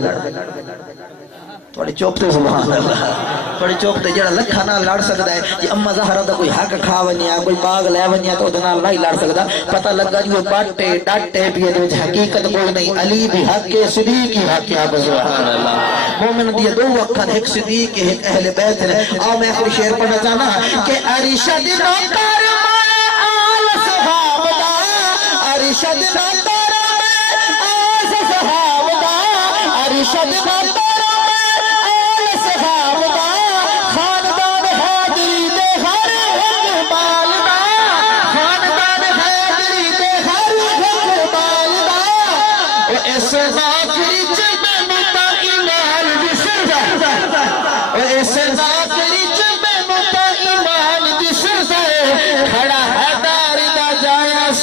تھوڑی چوپتے سبحان اللہ تھوڑی چوپتے جڑا لکھا نہ لڑ سکتا ہے جی اما زہرہ دا کوئی حق کھا ونیا کوئی باغ لے ونیا تو دنال نہیں لڑ سکتا پتہ لگا جو باٹے ڈاٹے پیے دے حقیقت کوئی نہیں علی بھی حق ہے صدیق ہی حق ہے سبحان اللہ مومن دی دو وقت ایک صدیق ایک اہل بیت ہے آؤ میں آخری شعر پڑھنا چاہنا کہ ارشد نوکر آل صحاب دا ارشد نوکر آل صحاب دا ارشد نوکر اس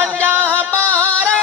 5-12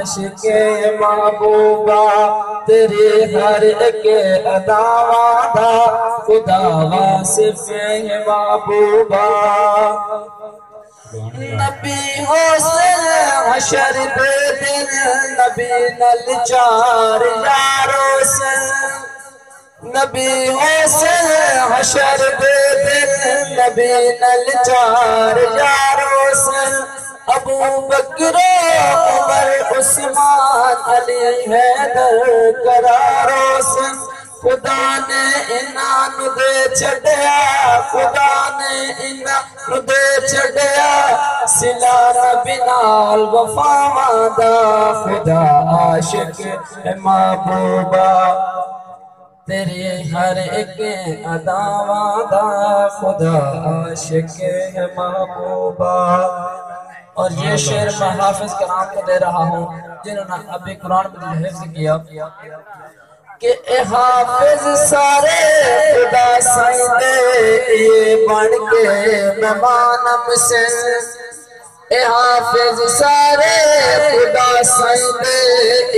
عاشق محبوبہ تیرے ہر ایک اداواں دا خدا واصف محبوبہ نبی حسن حشر دے دن نبی نل چار یاروں سے نبی حسن حشر دے دن نبی نل چار یاروں سے ابو بکر عمر عثمان علی حیدر قراروں سے خدا نے انہاں نو دے چھڈیا خدا نے انہاں نو دے چھڈیا صلہ نبی نال وفاواں دا خدا عاشق محبوبہ تیرے ہر ایک اداواں دا خدا عاشق محبوبہ اور یہ شعر میں حافظ کرام کو دے رہا ہوں جنہوں نے ابھی قرآن مجید حفظ کیا کہ اے حافظ سارے خدا سائیں دے یہ بن کے مہمانم سے اے حافظ سارے خدا سائیں دے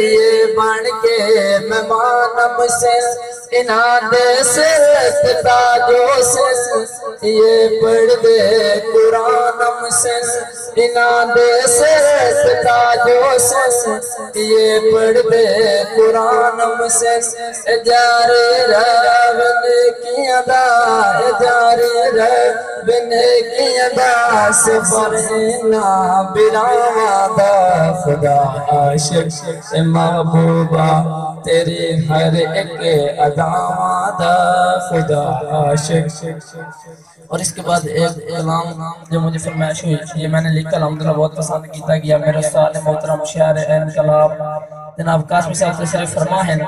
یہ بن کے مہمانم سے انہاں دے سر تاجو سے یہ پڑھ دے قرآنم سے انہاں دے سر تاجو سے یہ پڑھ دے قرآنم سے جاری رہن کی ادا جاری رہن کی ادا سفر براواں دا خدا عاشق محبوبہ تیرے ہر ایک اداواں دا خدا عاشق اور اس کے بعد ایک کلام جو مجھے فرمائش ہوئی یہ میں نے لکھا الحمدللہ بہت پسند کیتا گیا میرے استاد محترم شاعر این کلام جناب قاسمی صاحب تشریف فرما ہے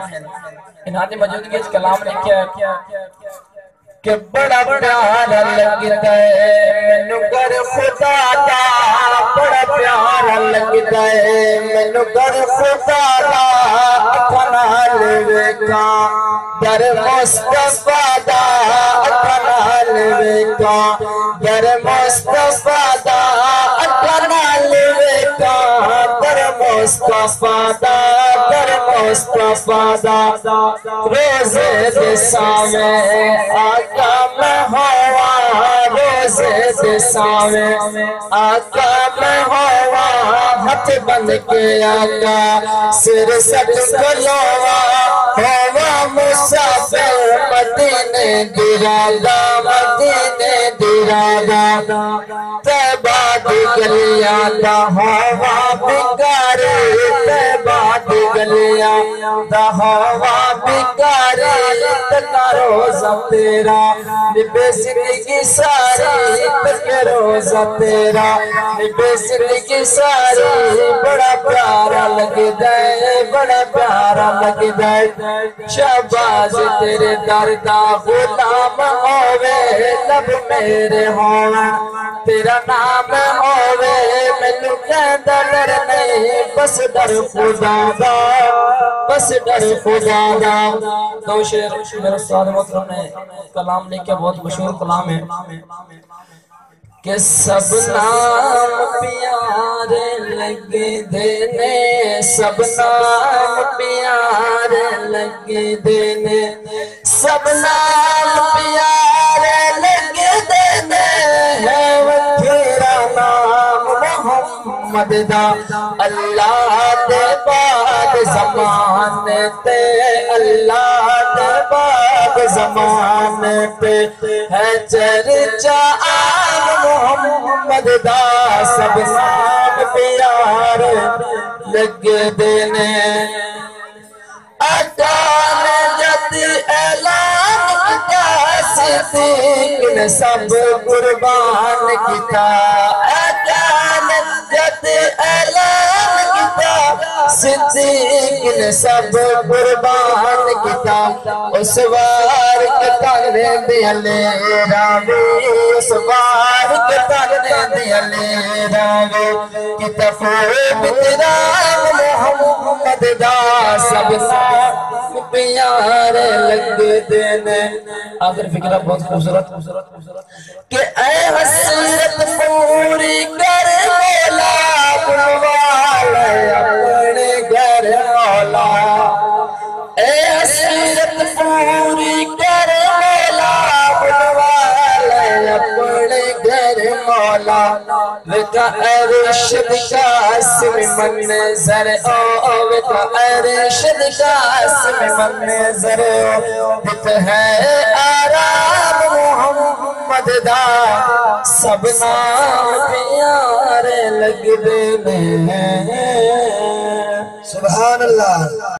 انہاں نے موجودگی اس کلام لکھا کہ بڑا پیارا لگتا ہے مینوں کر خدا دا بڑا پیارا لگتا ہے مینوں کر خدا دا اکھاں نال ویکھاں در مصطفیٰ دا اکھاں نال ویکھاں در مصطفیٰ دا اکھاں نال ویکھاں در مصطفیٰ دا در مصطفیٰ دا روزے دے سامنے آقا میں ہوا روزے دے سامنے آقا میں ہوا ہاتھ بند کے آقا سر سٹ کلوا ہوا مسافر مدینے دیرادا مدینے دیرادا تیبہ دی گلیاں دا ہوا بگاری تیبہ دی گلیاں دا ہوا بگاری تکا روزہ تیرا نبی زندگی ساری تکا روزہ تیرا نبی زندگی ساری بڑا پیارا لگ دائے بڑا پیارا لگ دائے شہباز تیرے دردہ غلام ہوئے لب میرے ہوئے تیرا نام ہوئے میں لکھتا ڈر نہیں بس ڈر خدا دا بس ڈر خدا دا دو شعر میرے استاد محترم نے کلام لکھا بہت مشہور کلام ہے کہ سب نام پیارے لگ دینے سب نام پیارے لگ دینے سب نام پیارے لگ دینے ہے وہ تیرا نام محمد دا اللہ دے بعد زمانے تے اللہ دے بعد زمانے پہ ہے چرچا محمد دا سب نام پیار لگ دینے آقا نے جد اعلان کیا صدیق نے سب قربان کیا آقا نے جد اعلان کیا صدیق نے سب قربان کیا اس وار کے تانے دیا لے راوی اس وار کے تانے دیا لے راوی کی تفوب تیرا محمد دا سب نام پیار لگ دینے آخر فکرہ بہت خوبصورت کہ اے حسرت پوری کر مولا بلوال اپنے وکا ارشد قاسم منظر وکا ارشد قاسم منظر بت ہے آرام محمد دا سب نام پیارے لگ دے میں سبحان اللہ